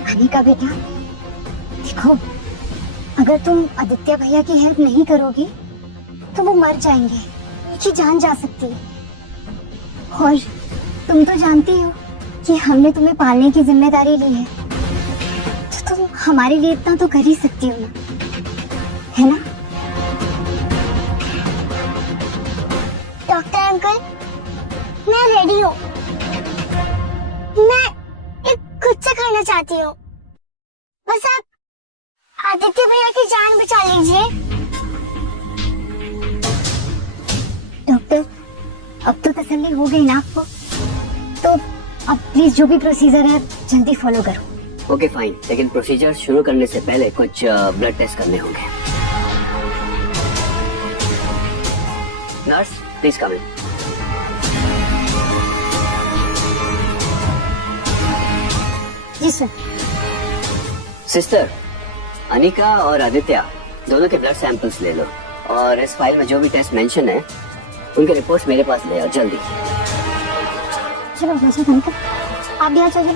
अनिका बेटा, देखो, अगर तुम आदित्य भैया की हेल्प नहीं करोगी तो वो मर जाएंगे, उनकी जान जा सकती है। और तुम तो जानती हो कि हमने तुम्हें पालने की जिम्मेदारी ली है, तो तुम हमारे लिए इतना तो कर ही सकती हो ना, है ना? डॉक्टर अंकल, मैं रेडी हूँ। मैं एक खुद से करना चाहती हूँ। बस आप आदित्य भैया की जान बचा लीजिए। डॉक्टर, अब तो तसल्ली हो गई ना आपको, तो अब प्लीज जो भी प्रोसीजर है जल्दी फॉलो करो। ओके फाइन, लेकिन प्रोसीजर शुरू करने से पहले कुछ ब्लड टेस्ट करने होंगे। Nurse please come in. जी सर। सिस्टर, अनिका और आदित्य दोनों के ब्लड सैंपल्स ले लो, और इस फाइल में जो भी टेस्ट मेंशन है उनके रिपोर्ट्स मेरे पास ले आओ जल्दी। चलो वैसे अंकल, आप भी आ जाइए।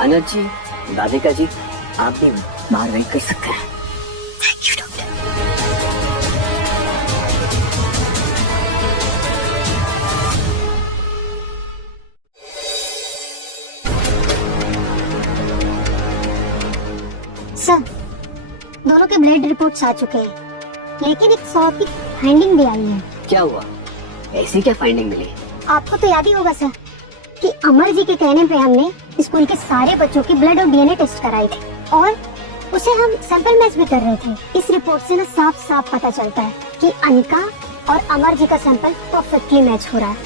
अनंत जी, राधिका जी, आप भी बाहर वेट कर सकते हैं। Thank you doctor. सर, दोनों के ब्लड रिपोर्ट्स आ चुके हैं, लेकिन एक 100 की फाइंडिंग भी आई है। क्या हुआ? ऐसी क्या फाइंडिंग मिली? आपको तो याद ही होगा सर कि अमर जी के कहने पे हमने स्कूल के सारे बच्चों की ब्लड और डीएनए टेस्ट कराए थे, और उसे हम सैंपल मैच भी कर रहे थे। इस रिपोर्ट से ना साफ साफ पता चलता है कि अनिका और अमर जी का सैंपल परफेक्टली मैच हो रहा है।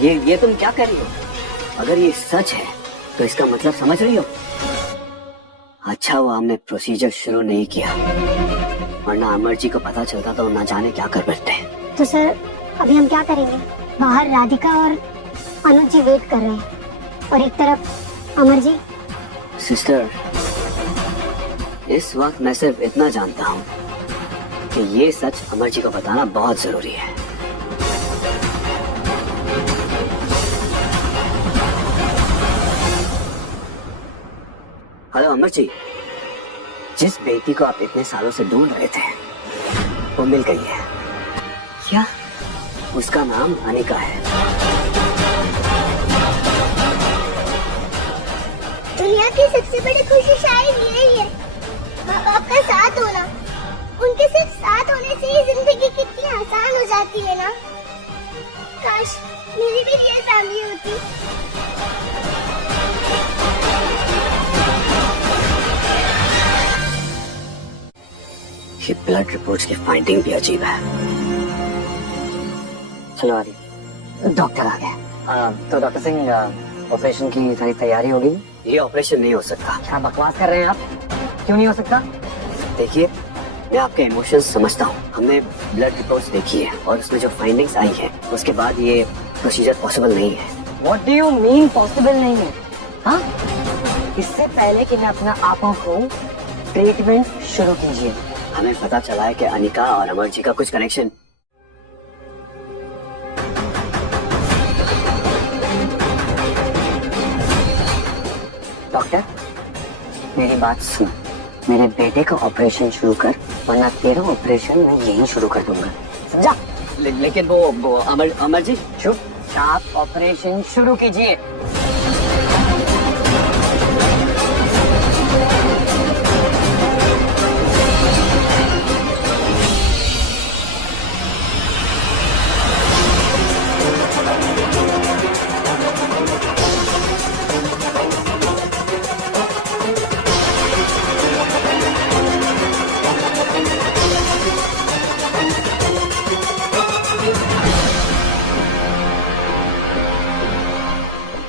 ये तुम क्या कर रही हो? अगर ये सच है तो इसका मतलब समझ रही हो? अच्छा हुआ हमने प्रोसीजर शुरू नहीं किया, वरना अमर जी को पता चलता तो न जाने क्या कर बैठते। तो सर अभी हम क्या करेंगे? बाहर राधिका और अनुज जी वेट कर रहे हैं, और एक तरफ अमर जी। सिस्टर, इस वक्त मैं सिर्फ इतना जानता हूँ कि ये सच अमर जी को बताना बहुत जरूरी है। हेलो अमर जी, जिस बेटी को आप इतने सालों से ढूंढ रहे थे वो मिल गई है। क्या? उसका नाम अनिका है। दुनिया की सबसे बड़ी खुशी शायद यही है, माँ बाप का साथ होना। उनके सिर्फ साथ होने से ही जिंदगी कितनी आसान हो जाती है ना। काश मेरी भी रियल फैमिली होती। ये ब्लड रिपोर्ट्स की फाइंडिंग भी अजीब है। चलो आदि, डॉक्टर आ गए। तो डॉक्टर सिंह, ऑपरेशन की सारी तैयारी होगी? ये ऑपरेशन नहीं हो सकता। क्या बकवास कर रहे हैं आप? क्यों नहीं हो सकता? देखिए, मैं आपके इमोशंस समझता हूँ। हमने ब्लड रिपोर्ट्स देखी है और उसमें जो फाइंडिंग्स आई है उसके बाद ये प्रोसीजर पॉसिबल नहीं है। What do you mean possible नहीं है? हाँ, इससे पहले कि मैं अपना आंखों को ट्रीटमेंट शुरू कीजिए। हमें पता चला है कि अनिका और अमर जी का कुछ कनेक्शन। डॉक्टर, मेरी बात सुन, मेरे बेटे का ऑपरेशन शुरू कर, वरना तेरा ऑपरेशन मैं यहीं शुरू कर दूंगा, समझा? लेकिन वो अमर जी। चुपचाप ऑपरेशन शुरू कीजिए।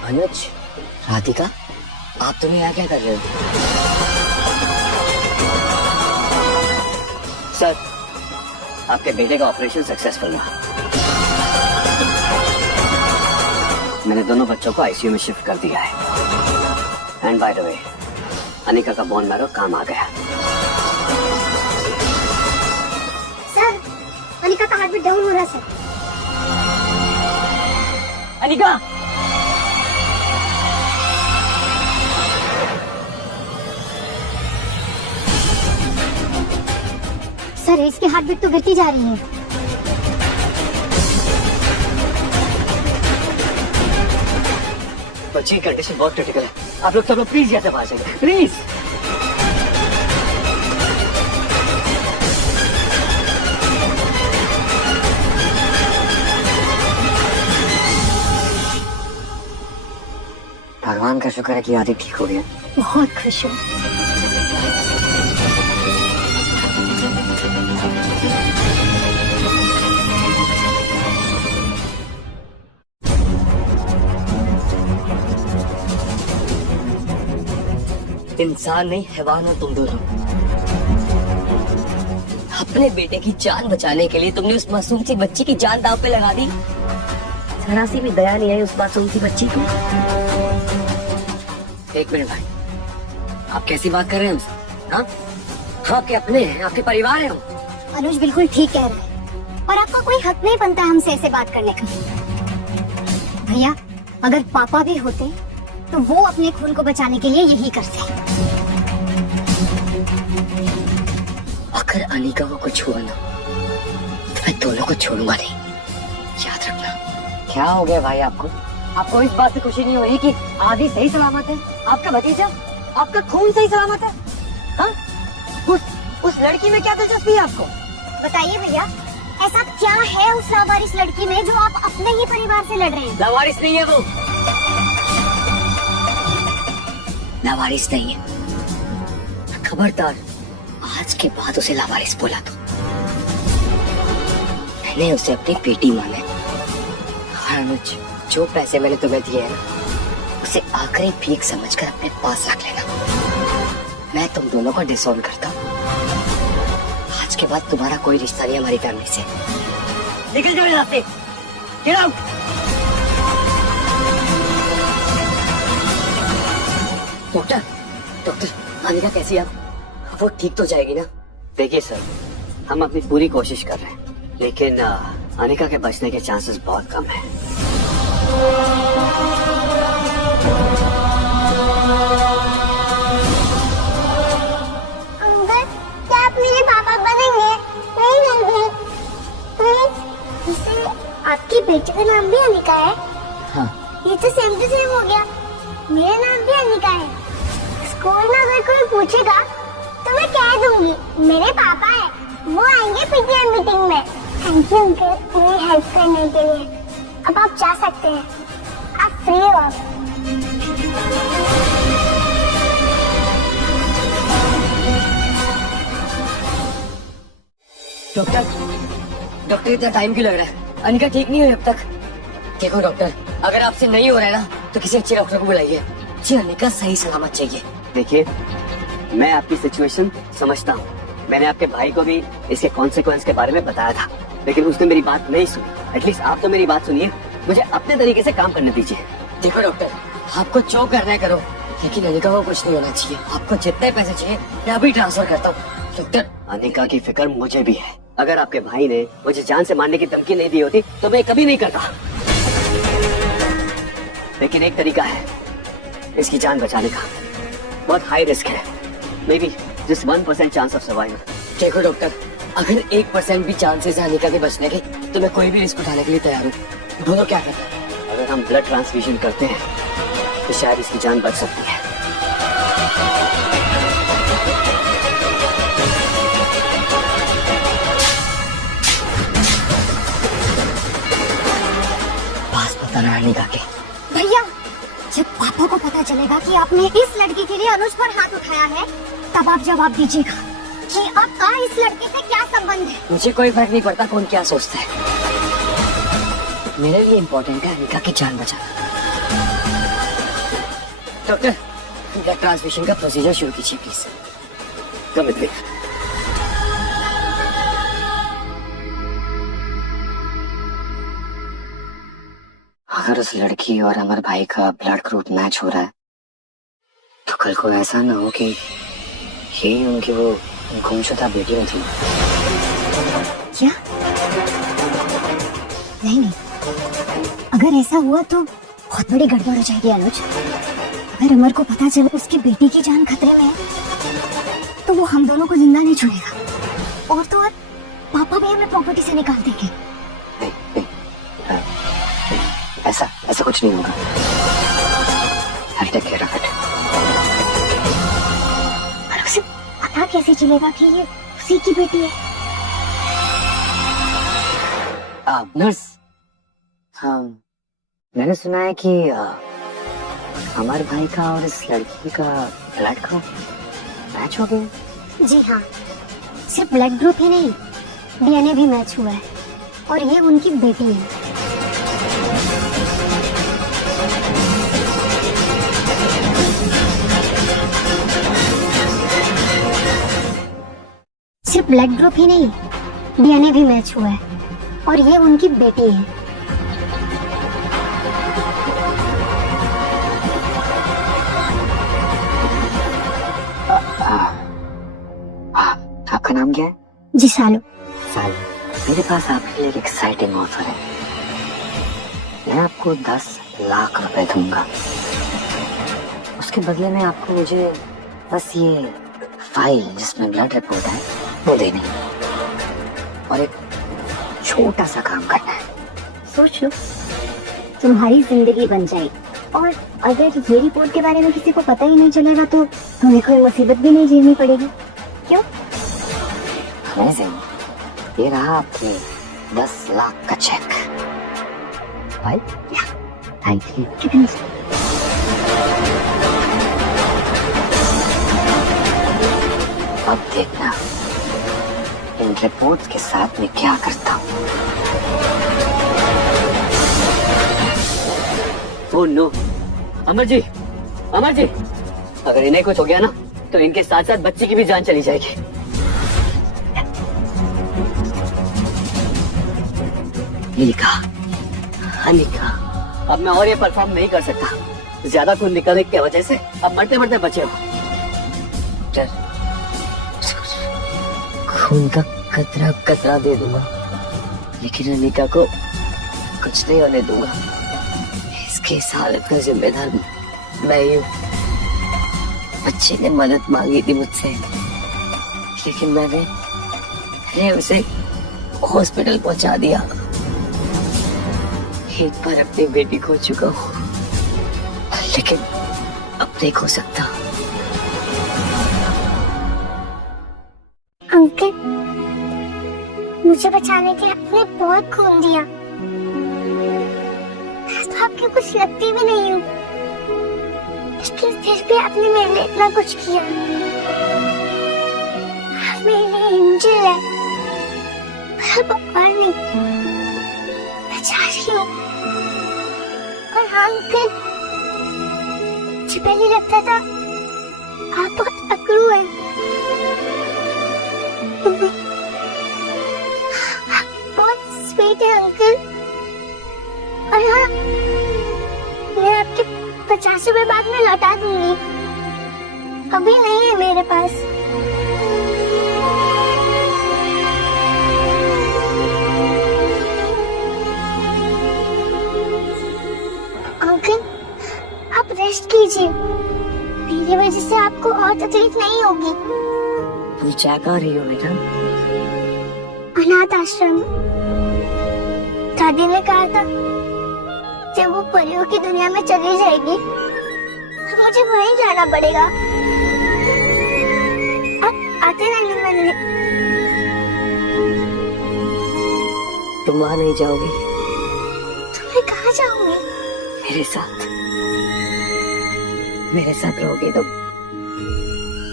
अनुज, राधिका, आप दोनों यहाँ क्या कर रहे हो? सर, आपके बेटे का ऑपरेशन सक्सेसफुल रहा। मैंने दोनों बच्चों को आईसीयू में शिफ्ट कर दिया है। And by the way, Anika का बोन मैरो काम आ गया। अनिका का हार्ट बीट डाउन हो रहा है सर। अनिका, सर इसकी हार्ट बीट तो गिरती जा रही है। बच्ची की कंडीशन बहुत क्रिटिकल है। आप लोग सब लोग प्लीज यहाँ से बाहर जाइए, प्लीज। भगवान का शुक्र है कि आदि ठीक हो गया। बहुत खुश हूँ। इंसान नहीं हैवान हो तुम दोनों। अपने बेटे की जान बचाने के लिए तुमने उस मासूम सी बच्ची की जान दांव पे लगा दी। जरा सी भी दया नहीं आई उस मासूम सी बच्ची को। एक मिनट भाई, आप कैसी बात कर रहे हैं हमसे? हाँ, आपके अपने हैं, आपके परिवार हैं। अनुज बिल्कुल ठीक कह रहे हैं और आपका कोई हक नहीं बनता हमसे ऐसे बात करने का। भैया अगर पापा भी होते तो वो अपने खून को बचाने के लिए यही करते। अगर अनिका को कुछ हुआ ना तो मैं दोनों को छोड़ूंगा नहीं, याद रखना। क्या हो गया भाई आपको? आपको इस बात से खुशी नहीं हो रही कि आदि सही सलामत है? आपका भतीजा, आपका खून सही सलामत है? हाँ? उस लड़की में क्या दिलचस्पी है आपको? बताइए भैया ऐसा क्या है उस लावारिस लड़की में जो आप अपने ही परिवार से लड़ रहे हैं? लावारिस नहीं है वो, लावारिस नहीं है। खबरदार आज के बाद उसे लावारिस बोला तो मैंने उसे अपनी बेटी माना है। और अनुज, जो पैसे मैंने तुम्हें दिए हैं ना उसे आखिरी भीख समझकर अपने पास रख लेना। मैं तुम दोनों को डिसऑन करता हूँ। आज के बाद तुम्हारा कोई रिश्ता नहीं हमारी फैमिली से। निकल जाओ यहाँ से, get out. Doctor, doctor Anika कैसी है? वो ठीक तो जाएगी ना? देखिए सर, हम अपनी पूरी कोशिश कर रहे हैं, लेकिन अनिका के बचने के चांसेस बहुत कम हैं। अंकल क्या आप मेरे पापा बनेंगे? नहीं अंकल प्लीज। वैसे आपकी बेटी का नाम भी अनिका है? हाँ। ये तो सेम टू सेम हो गया। मेरा नाम भी अनिका है। स्कूल में अगर कोई पूछेगा तो मैं कह दूंगी मेरे पापा है, वो आएंगे पीटीएम मीटिंग में। थैंक यू अंकल मेरी हेल्प करने के लिए। अब आप जा सकते हैं, आप फ्री हो। डॉक्टर इतना टाइम क्यों लग रहा है? अनिका ठीक नहीं हुई अब तक। देखो डॉक्टर, अगर आपसे नहीं हो रहा है ना तो किसी अच्छे डॉक्टर को बुलाइए। जी अनिका सही सलामत चाहिए। देखिए, मैं आपकी सिचुएशन समझता हूँ। मैंने आपके भाई को भी इसके कॉन्सिक्वेंस के बारे में बताया था, लेकिन उसने मेरी बात नहीं सुनी। एटलीस्ट आप तो मेरी बात सुनिए, मुझे अपने तरीके से काम करने दीजिए। देखो डॉक्टर, आपको जो करना है करो, लेकिन अनिका को कुछ नहीं होना चाहिए। आपको जितने पैसे चाहिए मैं अभी ट्रांसफर करता हूँ। डॉक्टर, अनिका की फिक्र मुझे भी है। अगर आपके भाई ने मुझे जान से मारने की धमकी नहीं दी होती तो मैं कभी नहीं करता। लेकिन एक तरीका है इसकी जान बचाने का, बहुत हाई रिस्क है। May be just 1% chance of survival. देखो डॉक्टर, अगर 1% भी चांसेस है अनिका के बचने के तो मैं कोई भी रिस्क उठाने के लिए तैयार हूँ। बोलो क्या करना है? अगर हम ब्लड ट्रांसफ्यूजन करते हैं तो शायद इसकी जान बच सकती है। पास पता ना अनिका के। भैया जब पापा को पता चलेगा कि आपने इस लड़की के लिए अनुज पर हाथ उठाया है तब आप जवाब दीजिएगा कि आपका इस लड़के से क्या संबंध है। मुझे कोई फर्क नहीं पड़ता कौन क्या सोचता है। मेरे लिए इम्पोर्टेंट है अनिका की जान बचाना। डॉक्टर, ब्लड ट्रांसफ्यूजन का प्रोसीजर शुरू कीजिए प्लीज। कम इतने। अगर उस लड़की और अमर भाई का ब्लड ग्रुप मैच हो रहा है तो कल को ऐसा ना हो कि यही उनकी वो गुमशुदा बेटी में थी। क्या नहीं नहीं, अगर ऐसा हुआ तो बहुत बड़ी गड़बड़ हो जाएगी अनुज। अगर अमर को पता चले उसकी बेटी की जान खतरे में है तो वो हम दोनों को जिंदा नहीं छोड़ेगा, और तो और पापा भी हमें प्रॉपर्टी से निकाल देंगे। नहीं, नहीं, ऐसा ऐसा कुछ नहीं होगा। I'll take care of it. पर उसे पता कैसे चलेगा कि ये उसी की बेटी है? नर्स, हाँ, मैंने सुना है कि हमारे भाई का और इस लड़की का ब्लड का मैच हो गया। जी हाँ, सिर्फ ब्लड ग्रुप ही नहीं, डीएनए भी मैच हुआ है, और ये उनकी बेटी है। सिर्फ ब्लड ग्रुप ही नहीं, डीएनए भी मैच हुआ है, और ये उनकी बेटी है। आपका नाम क्या है? जी सालू। साल, मेरे पास आपके लिए एक एक्साइटिंग ऑफर है। मैं आपको 10 लाख रुपए दूंगा। उसके बदले में आपको मुझे बस ये फाइल जिसमें ब्लड रिपोर्ट है वो देनी है, और एक छोटा सा काम करना है। सोच लो, तुम्हारी जिंदगी बन जाएगी, और अगर ये रिपोर्ट के बारे में किसी को पता ही नहीं चलेगा तो तुम्हें कोई मुसीबत भी नहीं झेलनी पड़ेगी। क्यों? अमेजिंग। ये रहा आपके 10 लाख का चेक। भाई, थैंक यू। कितनी? अब देखना इन रिपोर्ट्स के साथ मैं क्या करता हूँ। ओह नो, अमर जी, अमर जी, अगर इन्हें कुछ हो गया ना तो इनके साथ साथ बच्ची की भी जान चली जाएगी। नीलिका, अनिका, अब मैं और ये परफॉर्म नहीं कर सकता। ज्यादा खून निकलने की वजह से अब मरते मरते बचे हो। खून का कतरा कतरा दे दूंगा, लेकिन अनिका को कुछ नहीं होने दूंगा। इसके इस हालत का जिम्मेदार मैं ही हूँ। बच्चे ने मदद मांगी थी मुझसे, लेकिन मैंने उसे हॉस्पिटल पहुंचा दिया। एक बार अपनी बेटी खो चुका हूँ, लेकिन अब नहीं खो सकता। अंकल, मुझे बचाने के लिए आपने बहुत खून दिया, तो आपकी कुछ लगती भी नहीं हूँ, लेकिन फिर भी आपने मेरे लिए इतना कुछ किया। आप मेरे लिए एंजल है, पर और नहीं, मैं चाह रही हूँ। और हाँ अंकल, मुझे पहले लगता था आप बहुत अकड़ू हैं, बहुत स्वीट है अंकल। और हाँ, मैं आपके 50 रुपए बाद में लौटा दूंगी, अभी नहीं है मेरे पास। अंकल, आप रेस्ट कीजिए, मेरी वजह से आपको और तकलीफ नहीं होगी। तुम क्या कर रही हो बेटा? अनाथ आश्रम, दादी ने कहा था जब वो परियों की दुनिया में चली जाएगी तो मुझे वहीं जाना पड़ेगा। आप आते रहने वाले। तुम वहां नहीं जाओगी? तो मैं कहाँ जाऊंगी? मेरे साथ रहोगे तुम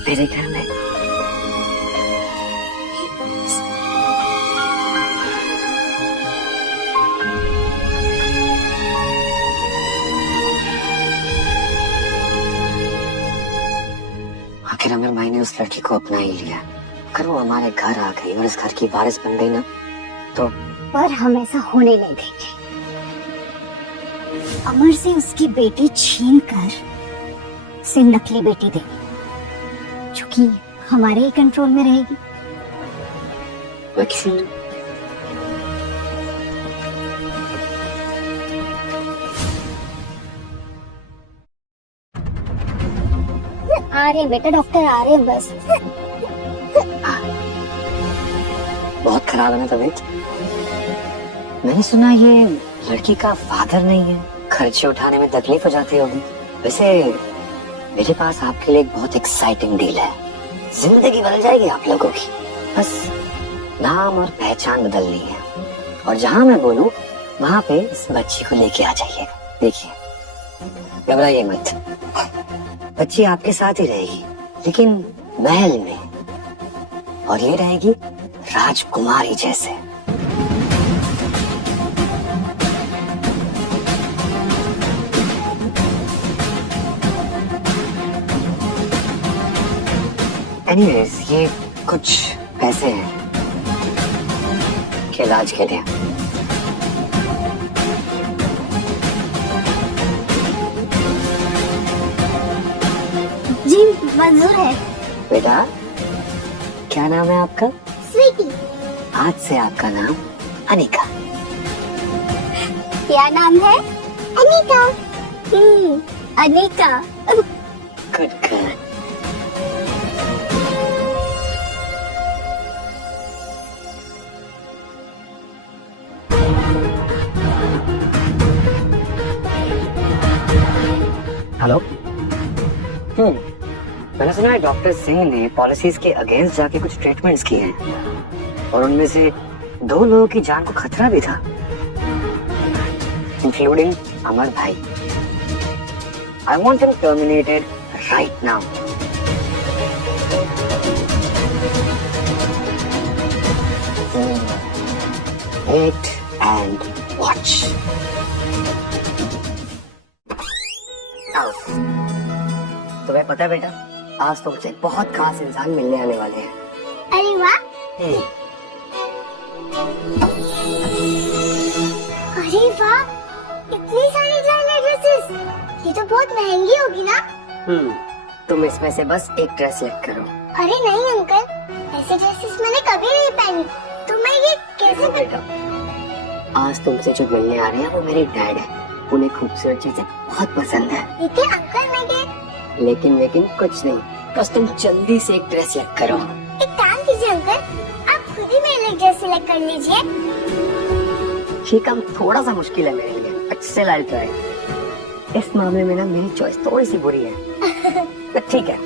मेरे घर में। आखिर अमर भाई ने उस लड़की को अपना ही लिया। अगर वो हमारे घर आ गई और इस घर की वारिस बन गई ना तो। पर हम ऐसा होने नहीं देंगे। अमर से उसकी बेटी छीन कर उसे नकली बेटी देंगे, जो कि हमारे ही कंट्रोल में रहेगी। रहे हैं बेटा, डॉक्टर आ रहे हैं बस। बहुत खराब है ना तबीयत? मैंने सुना ये लड़की का फादर नहीं है, खर्चे उठाने में तकलीफ हो जाती होगी। वैसे मेरे पास आपके लिए एक बहुत एक्साइटिंग डील है, जिंदगी बदल जाएगी आप लोगों की। बस नाम और पहचान बदलनी है, और जहां मैं बोलूं वहां पे इस बच्ची को लेके आ जाइएगा। देखिए, घबराइए मत, बच्ची आपके साथ ही रहेगी, लेकिन महल में, और ये रहेगी राजकुमारी जैसे। एनीवेज, ये कुछ पैसे हैं के इलाज के लिए। जी मंजूर है। बेटा, क्या नाम है आपका? स्वीटी। आज से आपका नाम अनिका। क्या नाम है? Anita. Anita. Good girl. Hello. मैंने सुना है डॉक्टर सिंह ने पॉलिसीज के अगेंस्ट जाके कुछ ट्रीटमेंट्स किए हैं, और उनमें से 2 लोगों की जान को खतरा भी था, इंक्लूडिंग अमर भाई। I want him terminated right now. Wait and watch. तुम्हें पता है बेटा, आज तुमसे बहुत खास इंसान मिलने आने वाले हैं। अरे वाह। अरे वाह, इतनी सारी डिजाइनर ड्रेसेस, ये तो बहुत महंगी होगी ना? तुम इसमें से बस एक ड्रेस सिलेक्ट करो। अरे नहीं अंकल, ऐसी ड्रेसेस मैंने कभी नहीं पहनी, तो मैं ये कैसे बेटा, आज तुमसे जो मिलने आ रहे हैं वो मेरे डैड है, उन्हें खूबसूरत चीजें बहुत पसंद है। लेकिन अंकल लेकिन कुछ नहीं, बस तुम जल्दी से एक ड्रेस सिलेक्ट करो। एक काम कीजिए अंकल, आप खुद ही मेरे लिए ड्रेस सिलेक्ट कर लीजिए। ये काम थोड़ा सा मुश्किल है मेरे लिए, बट स्टिल आई ट्राई। इस मामले में ना मेरी चॉइस थोड़ी सी बुरी है, तो ठीक है।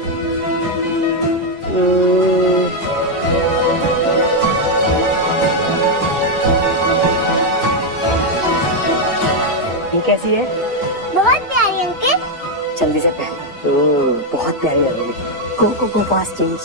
ये कैसी है? बहुत प्यारी अंकल। जल्दी से पहन। बहुत प्यारी लगेगी। गो फास्ट चेंज।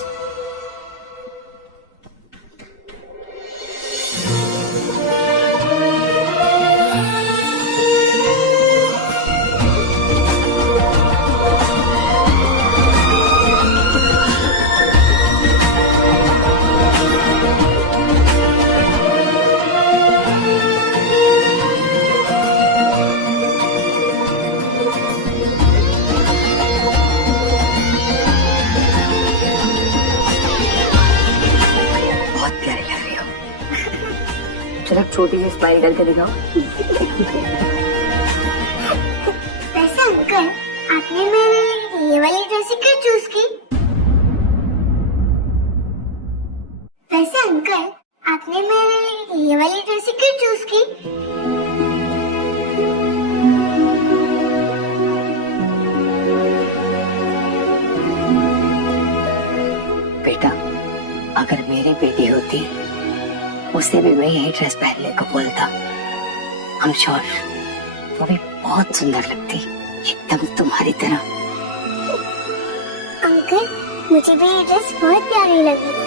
चलो छोटी सी स्माइल करके दिखाओ। वैसे अंकल, आपने मेरे लिए ये वाली ड्रेस क्यों चूज की? वैसे अंकल, आपने मेरे लिए ये वाली ड्रेस क्यों चूज की? बेटा, अगर मेरी बेटी होती उसे भी मैं यही ड्रेस पहनने को बोलता। I'm sure वो भी बहुत सुंदर लगती, एकदम तुम्हारी तरह। अंकल, मुझे भी ये ड्रेस बहुत प्यारी लगी।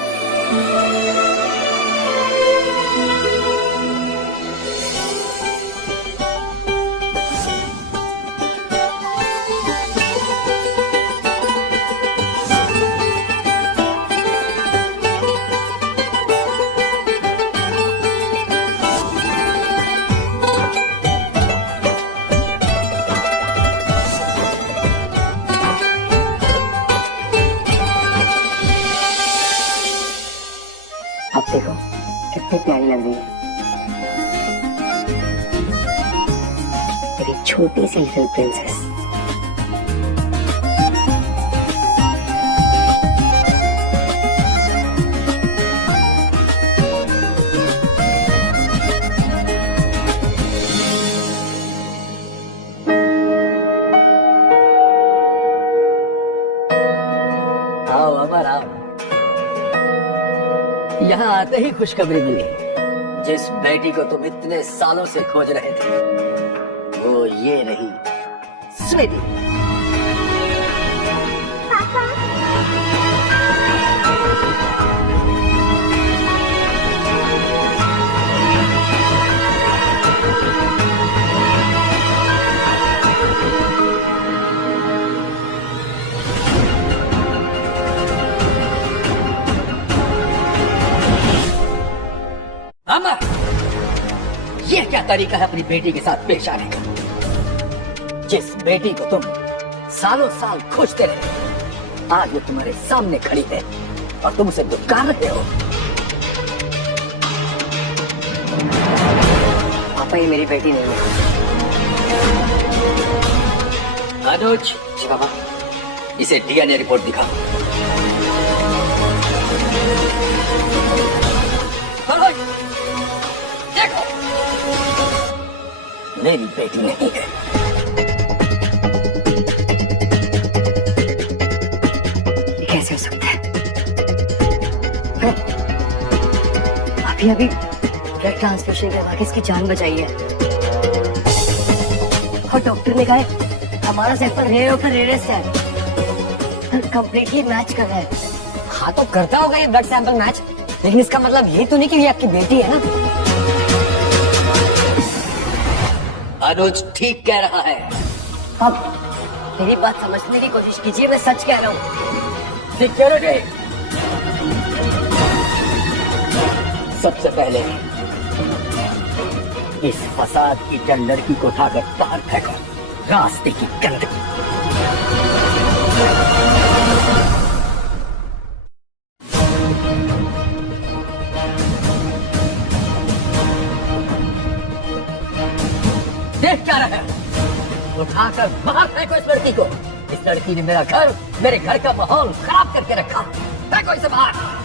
अब देखो कितनी प्यारी लग रही है मेरी छोटी सी लिटिल प्रिंसेस। यहाँ आते ही खुशखबरी मिली। जिस बेटी को तुम इतने सालों से खोज रहे थे वो ये रही, स्वीटी। अमर, ये क्या तरीका है अपनी बेटी के साथ पेश आने का? जिस बेटी को तुम सालों साल खोजते रहे, आज वो तुम्हारे सामने खड़ी है और तुम उसे दुत्कार रहे हो। पापा, ये मेरी बेटी नहीं है। अनुज। जी पापा। इसे डीएनए रिपोर्ट दिखाओ। देखो, मेरी बेटी नहीं है। ये कैसे हो सकता है? अभी ब्लड ट्रांसफ्यूजन करवा के इसकी जान बचाई है और डॉक्टर ने कहा है हमारा सैंपल रेयर पर रेयरेस्ट है, कंप्लीटली मैच कर रहा है। हाँ तो करता होगा ये ब्लड सैंपल मैच, लेकिन इसका मतलब ये तो नहीं कि ये आपकी बेटी है ना। अनुज ठीक कह रहा है। अब मेरी बात समझने की कोशिश कीजिए, मैं सच कह रहा हूँ। सिक्योरिटी, सबसे पहले इस फसाद की जल लड़की को उठाकर बाहर फेंको, रास्ते की गंदगी। देख क्या रहा है? उठाकर बाहर फेंको इस लड़की को। इस लड़की ने मेरा घर, मेरे घर का माहौल खराब करके रखा। फेंको इसे बाहर।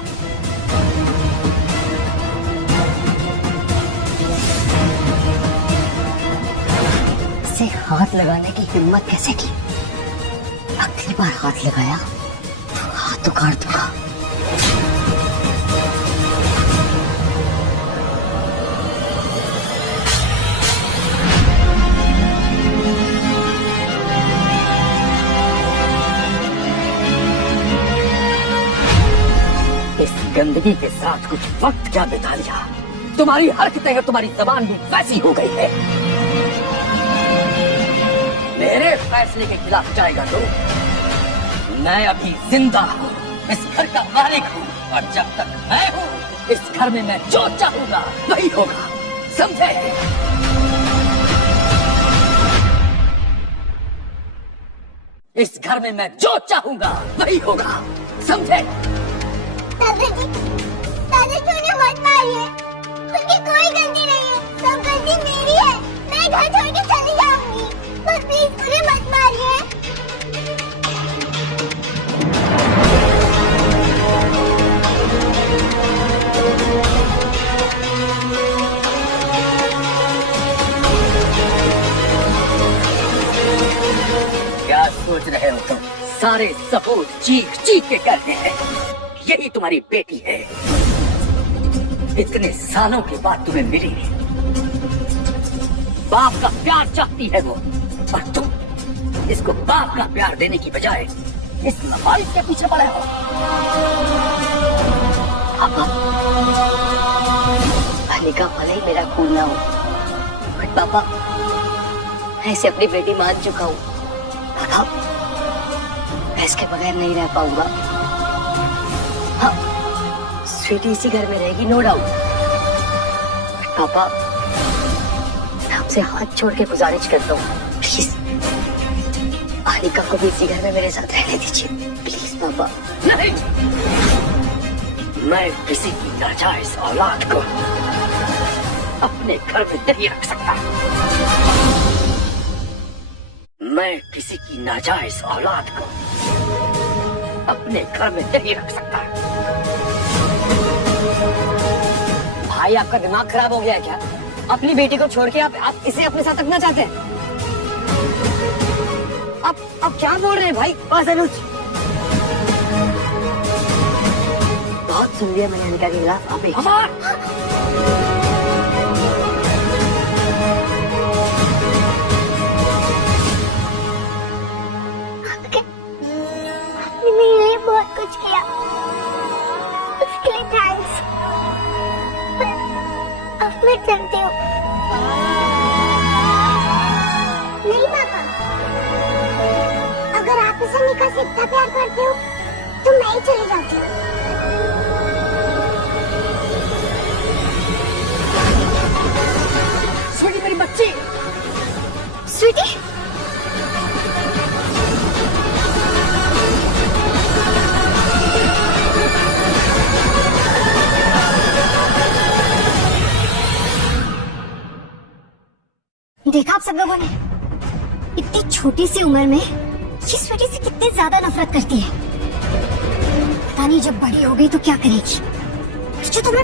इसे हाथ लगाने की हिम्मत कैसे की? अगली बार हाथ लगाया तो हाथ उखाड़ दूंगा। इस गंदगी के साथ कुछ वक्त क्या बिता लिया। तुम्हारी हरकतें और तुम्हारी जबान भी वैसी हो गई है। मेरे फैसले के खिलाफ जाएगा तो मैं अभी जिंदा हूँ, इस घर का मालिक हूँ, और जब तक मैं हूँ इस घर में मैं जो चाहूंगा वही होगा, समझे? इस घर में मैं जो चाहूंगा वही होगा, समझे? दादाजी उन्हें मत मारिए, उनकी कोई गलती नहीं है, सब गलती मेरी है। मैं घर छोड़ के चली जाऊंगी, पर प्लीज उन्हें मत मारिए। क्या सोच रहे हो तुम? सारे सबूत चीख चीख के करते हैं। यही तुम्हारी बेटी है, इतने सालों के बाद तुम्हें मिली। बाप का प्यार चाहती है वो, और तुम इसको बाप का प्यार देने की बजाय इस नवाइस के पीछे पड़े हो। अनिका भले ही मेरा खून ना हो, बट पापा मैं इसे अपनी बेटी मान चुका हूँ। पापा मैं इसके बगैर नहीं रह पाऊंगा। हाँ, स्वीटी इसी घर में रहेगी, नो डाउट। पापा मैं आपसे हाथ छोड़ के गुजारिश करता हूँ, प्लीज अनिका को भी इसी घर में मेरे साथ रहने दीजिए, प्लीज पापा। नहीं, मैं किसी की नाजायज औलाद को अपने घर में नहीं रख सकता। मैं किसी की नाजायज औलाद को अपने घर में नहीं रख सकता। भाई आपका दिमाग खराब हो गया है क्या? अपनी बेटी को छोड़ के आप इसे अपने साथ रखना चाहते हैं? आप क्या बोल रहे हैं भाई? बस अनुज, बहुत सुन लिया मैंने अनिका के खिलाफ आप आपने मेरे लिए बहुत कुछ किया, उसके लिए थैंक्स। अब मैं चलती हूँ। नहीं पापा, अगर आप इसे अनिका से इतना प्यार करते हो तो मैं ही चली जाती हूँ। स्वीटी मेरी बच्ची। स्वीटी, देखा आप सब लोगों ने, इतनी छोटी सी उम्र में ये स्वीटी से कितनी ज्यादा नफरत करती है। पता नहीं जब बड़ी हो गई तो क्या करेगी। अच्छा तो मैं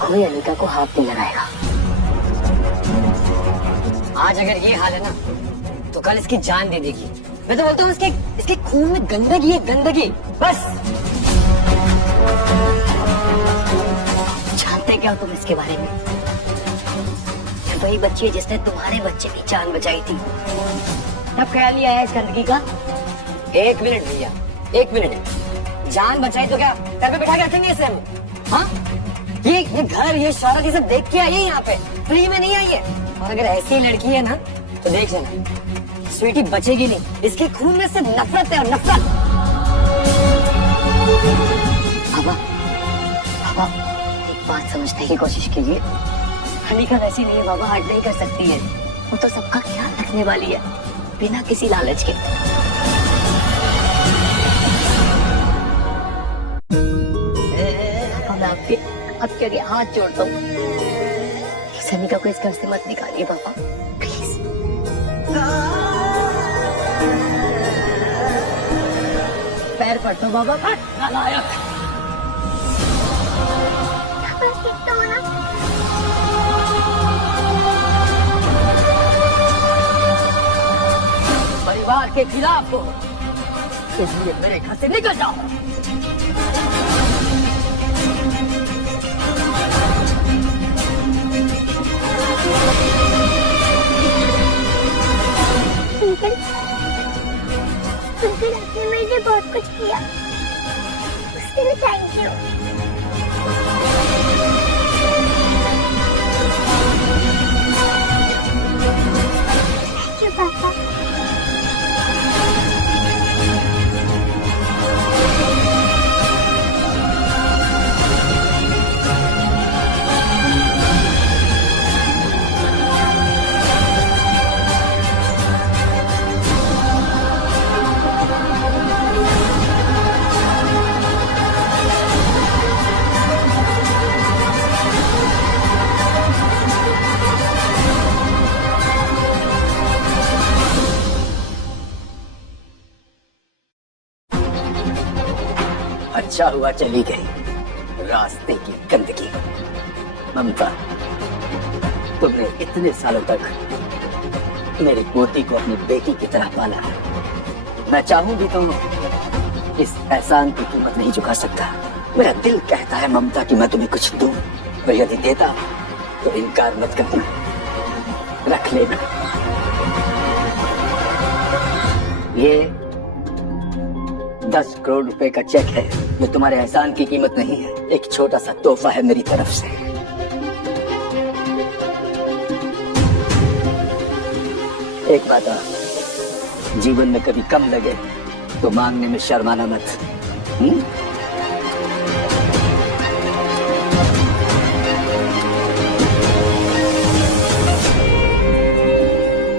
कोई अनिका को हाथ नहीं लगाएगा। आज अगर ये हाल है ना तो कल इसकी जान दे देगी। मैं तो बोलता हूँ इसके खून में गंदगी है, गंदगी। बस जानते क्या हो तुम इसके बारे में? ये वही बच्ची है जिसने तुम्हारे बच्चे की जान बचाई थी। अब ख्याल ही आया इस गंदगी का? 1 मिनट भैया, 1 मिनट। जान बचाई तो क्या घर पे बिठा के रखेंगे इसे हम? हाँ, ये घर, ये शौहरत, ये सब देख के आई है यहाँ पे, फ्री में नहीं आई है। और अगर ऐसी लड़की है ना तो देख लेना, स्वीटी बचेगी नहीं। इसके खून में से नफरत है, और नफरत। पापा, पापा एक बात समझने की कोशिश कीजिए। अनिका वैसी नहीं है बाबा, हट नहीं कर सकती है। वो तो सबका ख्याल रखने वाली है बिना किसी लालच के। मैं आपके आगे हाथ जोड़ता हूँ, इस अनिका को इस घर से मत निकालिए पापा, प्लीज। पैर पड़ता हूँ बाबा, नालायक। परिवार के खिलाफ हो, इसलिए मेरे घर से निकल जाओ। अंकल आपने मेरे लिए बहुत कुछ किया, उसके लिए थैंक यू। थैंक यू पापा। अच्छा हुआ चली गई, रास्ते की गंदगी। ममता, तुमने इतने सालों तक मेरी पोती को अपनी बेटी की तरह पाला। मैं चाहूं भी तो इस एहसान की कीमत नहीं चुका सकता। मेरा दिल कहता है ममता कि मैं तुम्हें कुछ दूं, और यदि देता तो इनकार मत करना, रख लेना। ये 10 करोड़ रुपए का चेक है, जो तुम्हारे एहसान की कीमत नहीं है, एक छोटा सा तोहफा है मेरी तरफ से। एक बात और, जीवन में कभी कम लगे तो मांगने में शर्माना मत।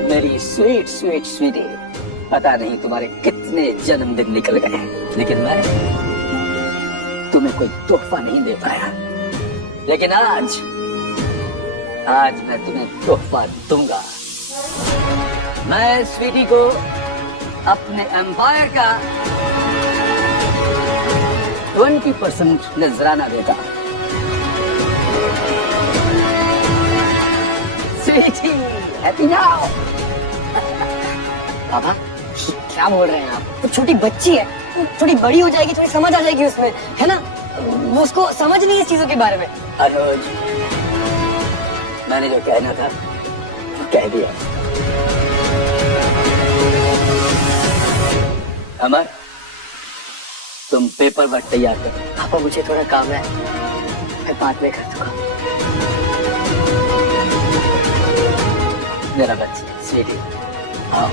मेरी स्वीट स्वीट स्वीटी, पता नहीं तुम्हारे कितने जन्मदिन निकल गए, लेकिन मैं तुम्हें कोई तोहफा नहीं दे पाया। लेकिन आज मैं तुम्हें तोहफा दूंगा। मैं स्वीटी को अपने एम्पायर का 20% नजराना देता। Sweetie happy now. पापा क्या बोल रहे हैं आप? तो छोटी बच्ची है, तो थोड़ी बड़ी हो जाएगी, थोड़ी समझ आ जाएगी उसमें, है ना? वो उसको समझ नहीं है इस चीजों के बारे में। अनुज, मैंने जो कहना था वो कह दिया। अमर, तुम पेपर वर्क तैयार करो। पापा मुझे थोड़ा काम है, मैं बाद में कर दूंगा। मेरा बच्चा स्वीटी, आओ।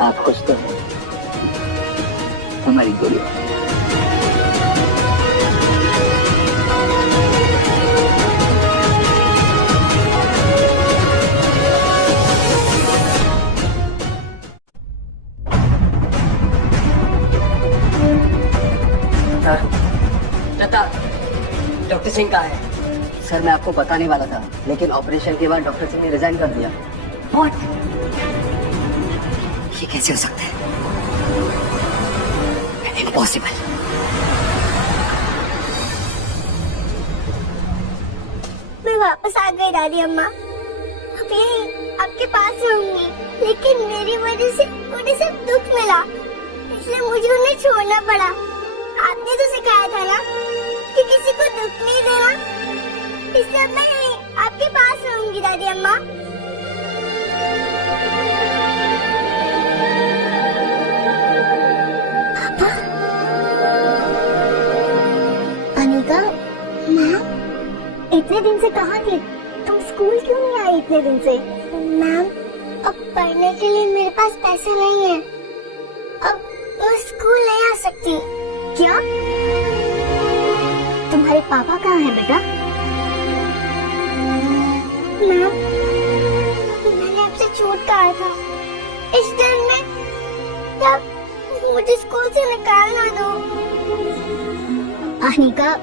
आप खुश तो हो? हमारी गुड़िया। डॉक्टर सिंह कहाँ है? सर मैं आपको बताने वाला था, लेकिन ऑपरेशन के बाद डॉक्टर सिंह ने रिजाइन कर दिया। What? ये कैसे हो सकता है? इम्पॉसिबल। मैं वापस आ गई दादी अम्मा। अब यही आपके पास रहूंगी, लेकिन मेरी वजह से उन्हें सब दुख मिला, इसलिए मुझे उन्हें छोड़ना पड़ा। आपने तो सिखाया था ना कि किसी को दुख नहीं देना, इसलिए अब मैं यहीं आपके पास रहूंगी दादी अम्मा। पापा, अनिका, मैम, इतने दिन से कहाँ थी? तुम स्कूल क्यों नहीं आई इतने दिन से? मैम, अब पढ़ने के लिए मेरे पास पैसे नहीं है, अब मैं स्कूल नहीं आ सकती। क्या? तुम्हारे पापा कहाँ हैं बेटा? मैम, मैंने आपसे झूठ कहा था। इस डर में आप मुझे स्कूल से निकाल ना दो। अनिका,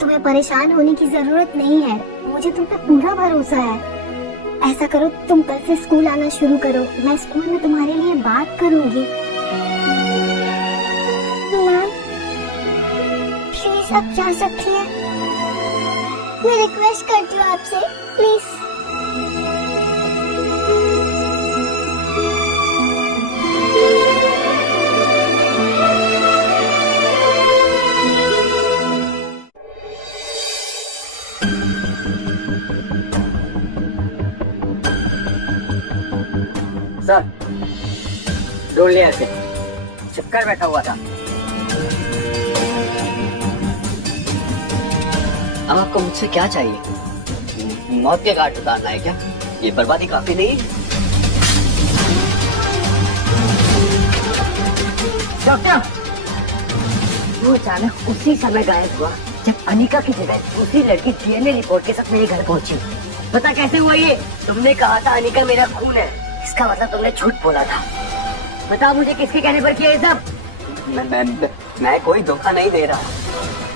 तुम्हें परेशान होने की जरूरत नहीं है, मुझे तुम पे पूरा भरोसा है। ऐसा करो, तुम कल से स्कूल आना शुरू करो, मैं स्कूल में तुम्हारे लिए बात करूंगी। मैम, प्लीज आप जा सकती हैं, मैं रिक्वेस्ट करती हूँ आपसे, प्लीज। सर, ढूंढ लिया इसे, चिपकर बैठा हुआ था। अब आपको मुझसे क्या चाहिए? मौत के घाट उतारना है क्या? ये बर्बादी काफी नहीं है? डॉक्टर, वो अचानक उसी समय गायब हुआ जब अनिका की जगह दूसरी लड़की डीएनए रिपोर्ट के साथ मेरे घर पहुंची। पता कैसे हुआ ये? तुमने कहा था अनिका मेरा खून है, इसका मतलब तुमने झूठ बोला था। बता मुझे किसके कहने पर किया ये सब? मैं कोई धोखा नहीं दे रहा,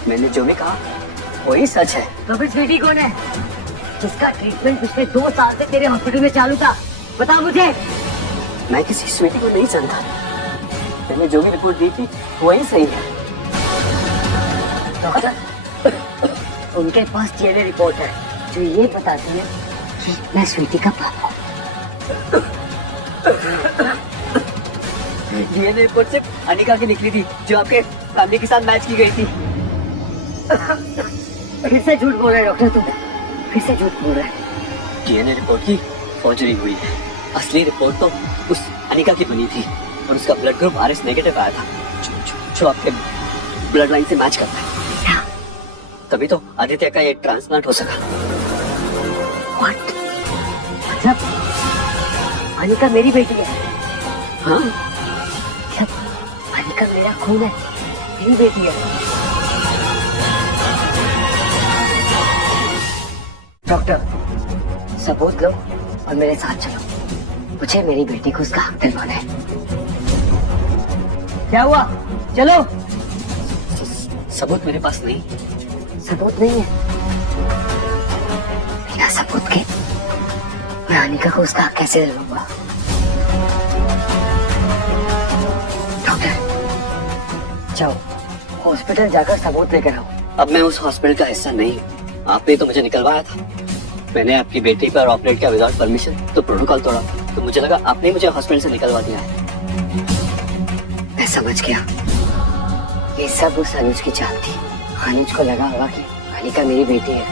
मैंने जो भी कहा वही सच है। तो फिर स्वीटी कौन है जिसका ट्रीटमेंट पिछले 2 साल से तेरे हॉस्पिटल में चालू था? बता मुझे। मैं किसी स्वीटी को नहीं जानता, मैंने जो भी रिपोर्ट दी थी वही सही है। डॉक्टर, उनके पास डीएनए रिपोर्ट है जो ये बताती है कि मैं स्वीटी का पापा हूँ। डीएनए रिपोर्ट सिर्फ अनिका की निकली थी जो आपके फैमिली के साथ मैच की गई थी। फिर से झूठ बोल रहे हैं डॉक्टर, तुम फिर से झूठ बोल रहे हैं। डीएनए रिपोर्ट की फॉर्जरी हुई है, असली रिपोर्ट तो उस अनिका की बनी थी और उसका ब्लड ग्रुप RS नेगेटिव आया था जो आपके ब्लड लाइन से मैच करता है। तभी तो आदित्य का ये ट्रांसप्लांट हो सका। What? मतलब अनिका मेरी बेटी है? हाँ, मतलब अनिका मेरा खून है, मेरी बेटी है। डॉक्टर, सबूत लो और मेरे साथ चलो, मुझे मेरी बेटी को उसका हक दिलवाना है। क्या हुआ? चलो। सबूत मेरे पास नहीं। सबूत नहीं है? बिना सबूत के मैं अनिका को उसका हक कैसे दिलवाऊंगा? डॉक्टर, जाओ हॉस्पिटल जाकर सबूत लेकर आओ। अब मैं उस हॉस्पिटल का हिस्सा नहीं हूँ, आपने तो मुझे निकलवाया था। मैंने आपकी बेटी पर ऑपरेट किया विदाउट परमिशन, तो प्रोटोकॉल तोड़ा, तो मुझे लगा आपने मुझे हॉस्पिटल से निकलवा दिया है। मैं समझ गया, ये सब उस अनुज की चाल थी। अनुज को लगा होगा कि अनिका मेरी बेटी है,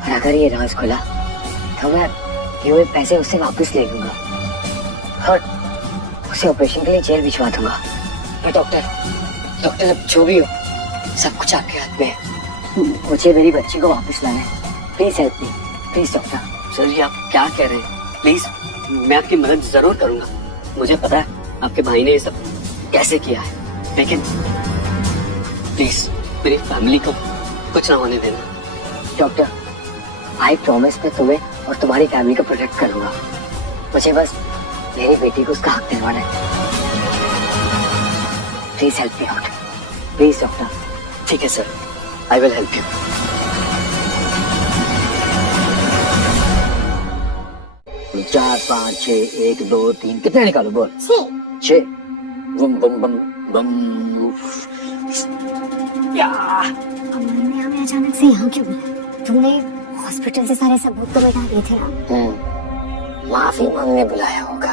और अगर ये राज खुला तो मैं ये हुए पैसे उससे वापस ले लूंगा और उसे ऑपरेशन के लिए जेल भिजवा दूंगा। पर डॉक्टर अब जो भी हो, सब कुछ आपके हाथ में है। मुझे मेरी बच्ची को वापस लाना है। Please help me, please doctor. Sir ji आप क्या कह रहे हैं? प्लीज, मैं आपकी मदद जरूर करूंगा। मुझे पता है आपके भाई ने ये सब कैसे किया है, लेकिन प्लीज मेरी फैमिली को कुछ ना होने देना। डॉक्टर, आई प्रॉमिस मैं तुम्हें और तुम्हारी फैमिली को प्रोटेक्ट करूंगा। मुझे बस मेरी बेटी को उसका हक दिलवाना है। Please help me out, please doctor. ठीक है sir, I will help you. 4 5 6 1 2 3 कितने निकालो बोल? 6। बम बम बम बम। हमें अचानक से यहाँ क्यों बुलाया? तुमने हॉस्पिटल से सारे सबूत तो मिटा दिए थे ना? माफी मांगने बुलाया होगा,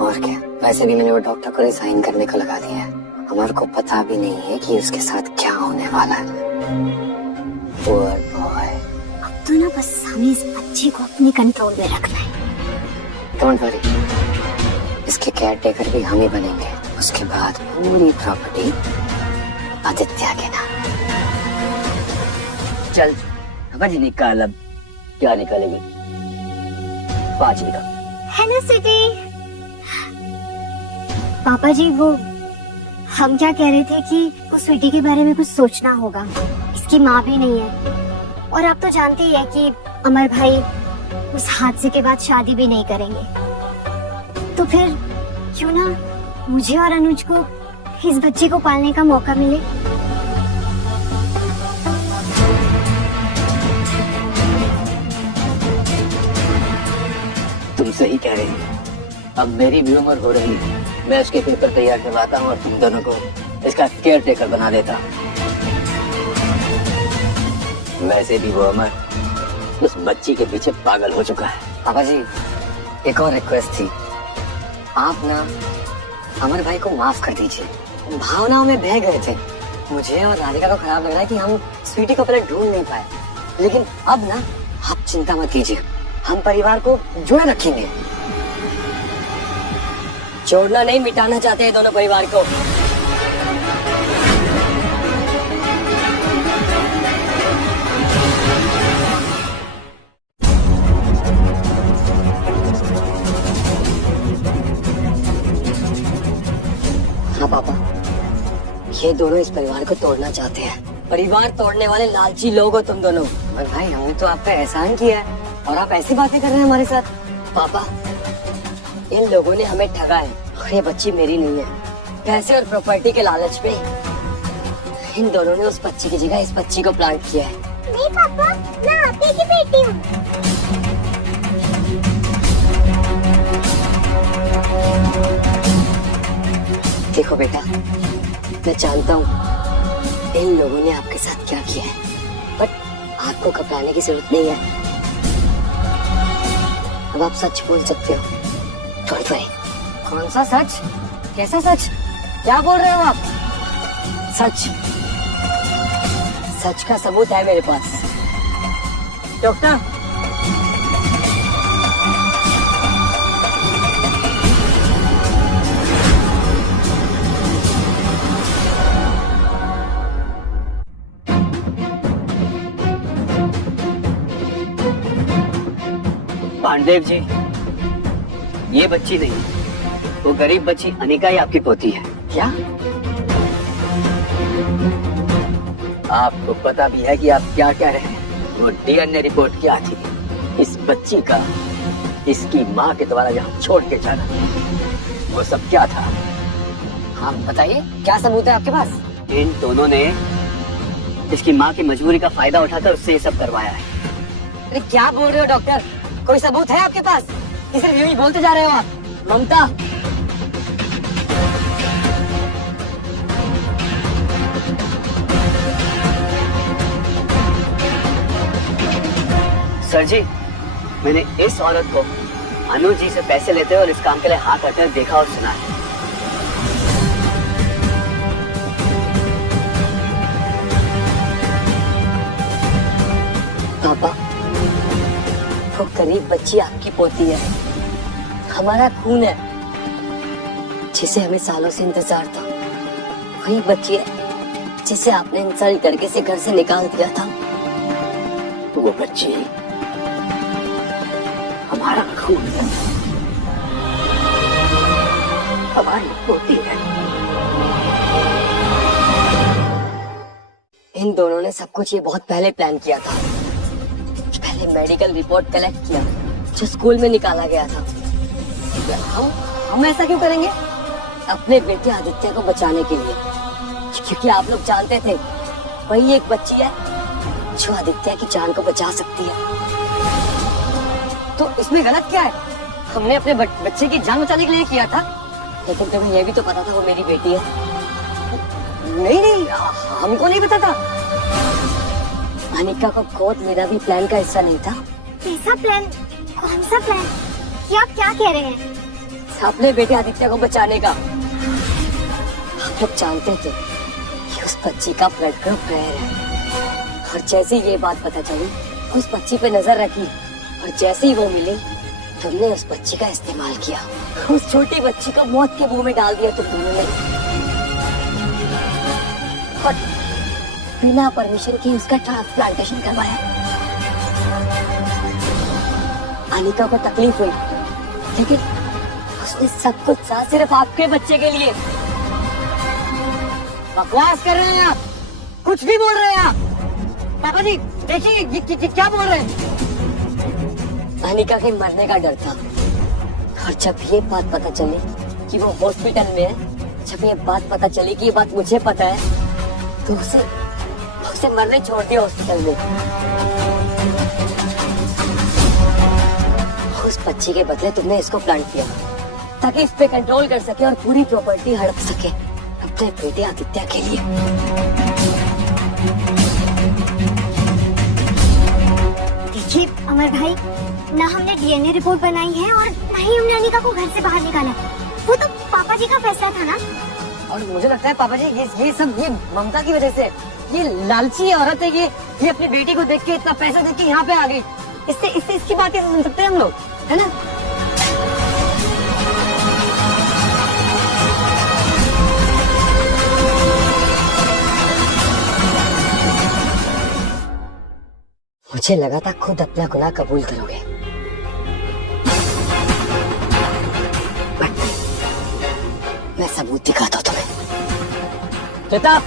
और क्या। वैसे भी मैंने वो डॉक्टर को रिजाइन करने को लगा दिया है। अमर को पता भी नहीं है कि उसके साथ क्या होने वाला है। Poor boy. अब तो ना बस हमें इस बच्चे को अपने कंट्रोल में रखना है। Don't worry, इसके केयर टेकर भी हम ही बनेंगे। उसके बाद पूरी प्रॉपर्टी आदित्य के नाम। चल अब जी निकाल, अब क्या निकालेगी? 5 निकाल। Hello city. पापा जी, वो हम क्या कह रहे थे कि उस स्वीटी के बारे में कुछ सोचना होगा। इसकी माँ भी नहीं है, और आप तो जानते ही है कि अमर भाई उस हादसे के बाद शादी भी नहीं करेंगे। तो फिर क्यों ना मुझे और अनुज को इस बच्चे को पालने का मौका मिले। तुम सही कह रही हो। अब मेरी भी उम्र हो रही है, मैं उसके पेपर तैयार करवाता हूँ और तुम दोनों को इसका केयर टेकर बना देता। वैसे भी वो अमर उस बच्ची के पीछे पागल हो चुका है। पापा जी, एक और रिक्वेस्ट थी। आप ना अमर भाई को माफ कर दीजिए। भावनाओं में बह गए थे। मुझे और राधिका को खराब लग रहा है कि हम स्वीटी को पहले ढूंढ नहीं पाए, लेकिन अब ना आप चिंता मत कीजिए, हम परिवार को जुड़े रखेंगे। छोड़ना नहीं, मिटाना चाहते हैं दोनों परिवार को। हाँ पापा, ये दोनों इस परिवार को तोड़ना चाहते हैं। परिवार तोड़ने वाले लालची लोग हो तुम दोनों। और भाई, हमने तो आप पे एहसान किया है और आप ऐसी बातें कर रहे हैं हमारे साथ। पापा, इन लोगों ने हमें ठगा है और ये बच्ची मेरी नहीं है। पैसे और प्रॉपर्टी के लालच में इन दोनों ने उस बच्ची की जगह इस बच्ची को प्लांट किया है। नहीं पापा, मैं आपी की बेटी हूँ। देखो बेटा, मैं जानता हूँ इन लोगों ने आपके साथ क्या किया है, बट आपको घबराने की जरूरत नहीं है। अब आप सच बोल सकते हो। Don't worry। कौन सा सच? कैसा सच? क्या बोल रहे हो आप? सच, सच का सबूत है मेरे पास। डॉक्टर, पांडेव जी, ये बच्ची नहीं, वो गरीब बच्ची अनिका ही आपकी पोती है। क्या? आपको पता भी है कि आप क्या कह रहे हैं? वो डीएनए रिपोर्ट क्या थी? इस बच्ची का इसकी माँ के द्वारा यहाँ छोड़ के जाना, वो सब क्या था? हाँ बताइए, क्या सबूत है आपके पास? इन दोनों ने इसकी माँ की मजबूरी का फायदा उठाकर उससे ये सब करवाया है। अरे क्या बोल रहे हो डॉक्टर? कोई सबूत है आपके पास? सिर्फ यूं ही बोलते जा रहे हो आप। ममता, सर जी, मैंने इस औरत को अनुज जी से पैसे लेते और इस काम के लिए हाथ करते हुए देखा और सुना है। पापा, वो गरीब बच्ची आपकी पोती है, हमारा खून है, जिसे हमें सालों से इंतजार था। वही बच्ची है जिसे आपने इंसल्ट करके से घर से निकाल दिया था। वो बच्ची हमारा खून है, हमारी पोती है। इन दोनों ने सब कुछ ये बहुत पहले प्लान किया था। पहले मेडिकल रिपोर्ट कलेक्ट किया जो स्कूल में निकाला गया था। हम ऐसा क्यों करेंगे? अपने बेटे आदित्य को बचाने के लिए, क्योंकि आप लोग जानते थे वही एक बच्ची है जो आदित्य की जान को बचा सकती है। तो इसमें गलत क्या है? हमने अपने बच्चे की जान बचाने के लिए किया था, लेकिन तुम्हें यह भी तो पता था वो मेरी बेटी है। नहीं, हमको नहीं पता था। अनिका को गोद लेना भी प्लान का हिस्सा नहीं था। कैसा प्लान? कौन सा प्लान? ये आप क्या कह रहे हैं? अपने बेटे आदित्य को बचाने का। हम लोग जानते थे कि उस बच्ची का ब्लड ग्रुप रेयर है, और जैसे ये बात पता चली उस बच्ची पे नजर रखी, और जैसे ही वो मिली तुमने उस बच्ची का इस्तेमाल किया। उस छोटी बच्ची को मौत के मुंह में डाल दिया तुमने, और बिना परमिशन के उसका ट्रांसप्लांटेशन करवाया। अनिका को तकलीफ हुई, लेकिन उसने सब कुछ सहा सिर्फ आपके बच्चे के लिए। बकवास कर रहे हैं आप, कुछ भी बोल रहे हैं आप। पापा जी देखिए ये क्या बोल रहे हैं। अनिका के मरने का डर था, और जब ये बात पता चली कि वो हॉस्पिटल में है, जब ये बात पता चली कि ये बात मुझे पता है, तो उसे मरने छोड़ दिया हॉस्पिटल में। उस बच्ची के बदले तुमने इसको प्लांट किया ताकि इस पे कंट्रोल कर सके और पूरी प्रॉपर्टी हड़प सके अपने बेटे आदित्य के लिए। देखिए अमर भाई, ना हमने डीएनए रिपोर्ट बनाई है और ना ही हमने अनिका को घर से बाहर निकाला। वो तो पापा जी का फैसला था ना। और मुझे लगता है पापा जी ये सब ये ममता की वजह से, ये लालची औरत है, ये अपनी बेटी को देख के, इतना पैसा देख के यहाँ पे आ गई। इससे इसकी बातें सुन सकते हैं हम लोग, है ना? मुझे लगा था खुद अपना गुनाह कबूल करोगे, बट मैं सबूत दिखाता हूँ तुम्हें। प्रताप,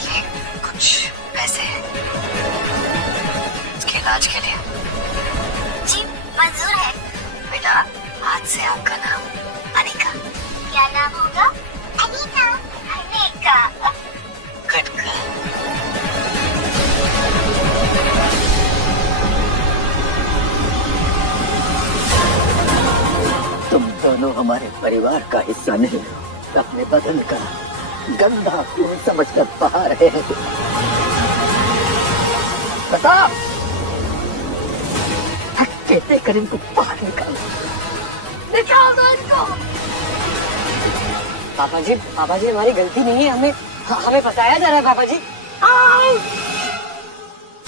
ये कुछ पैसे हैं इसके इलाज के लिए। जी मंजूर है। बेटा, आज से आपका नाम अनिका। क्या नाम होगा? अनिका। अनिका। खटका। तुम दोनों हमारे परिवार का हिस्सा नहीं, अपने बदन का गंदा खून समझकर बहा रहे हैं। प्रताप, कहते कर इनको बाहर निकालो, निकाल दो इनको। पापा जी हमारी गलती नहीं है, हमें फंसाया जा रहा है पापा जी।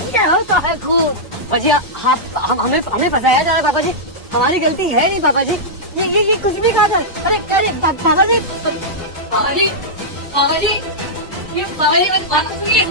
क्या होता है खून? पापा जी हमें फंसाया जा रहा है पापा जी, हमारी गलती है नहीं पापा जी। ये कुछ भी कहा था। अरे पापा जी, ये पापा जी मत बात सुनिए।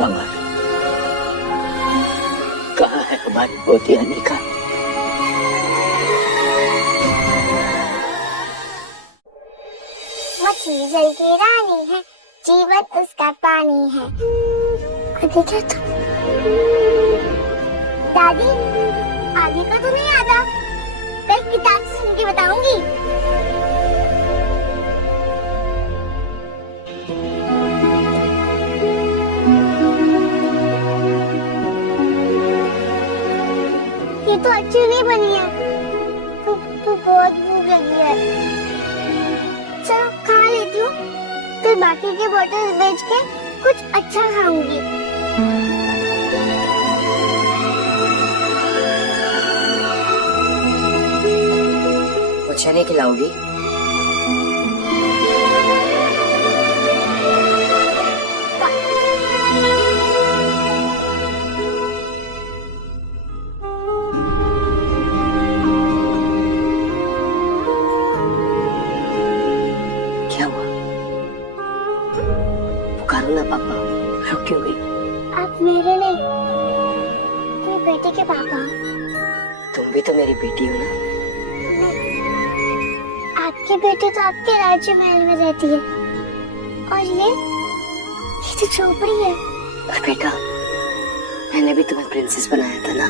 अमर, कहाँ है हमारी पोती अनिका? मछली जल की रानी है, जीवन उसका पानी है। आगे क्या था? दादी, आगे का तो नहीं याद बताऊंगी। ये तो अच्छी नहीं बनी है। तो बहुत भूख लगी है। चलो खा लेती हूँ, फिर बाकी के बॉटल बेच के कुछ अच्छा खाऊंगी। कुछ नहीं खिलाओगी? क्या हुआ? पुकारो ना पापा। रुक क्यों गई? आप मेरे नहीं, मेरी बेटी के पापा। तुम भी तो मेरी बेटी हो ना। आपकी बेटी तो आपके राज्य महल में रहती है, और ये तो झोपड़ी है। और बेटा, मैंने भी तुम्हें प्रिंसेस बनाया था ना।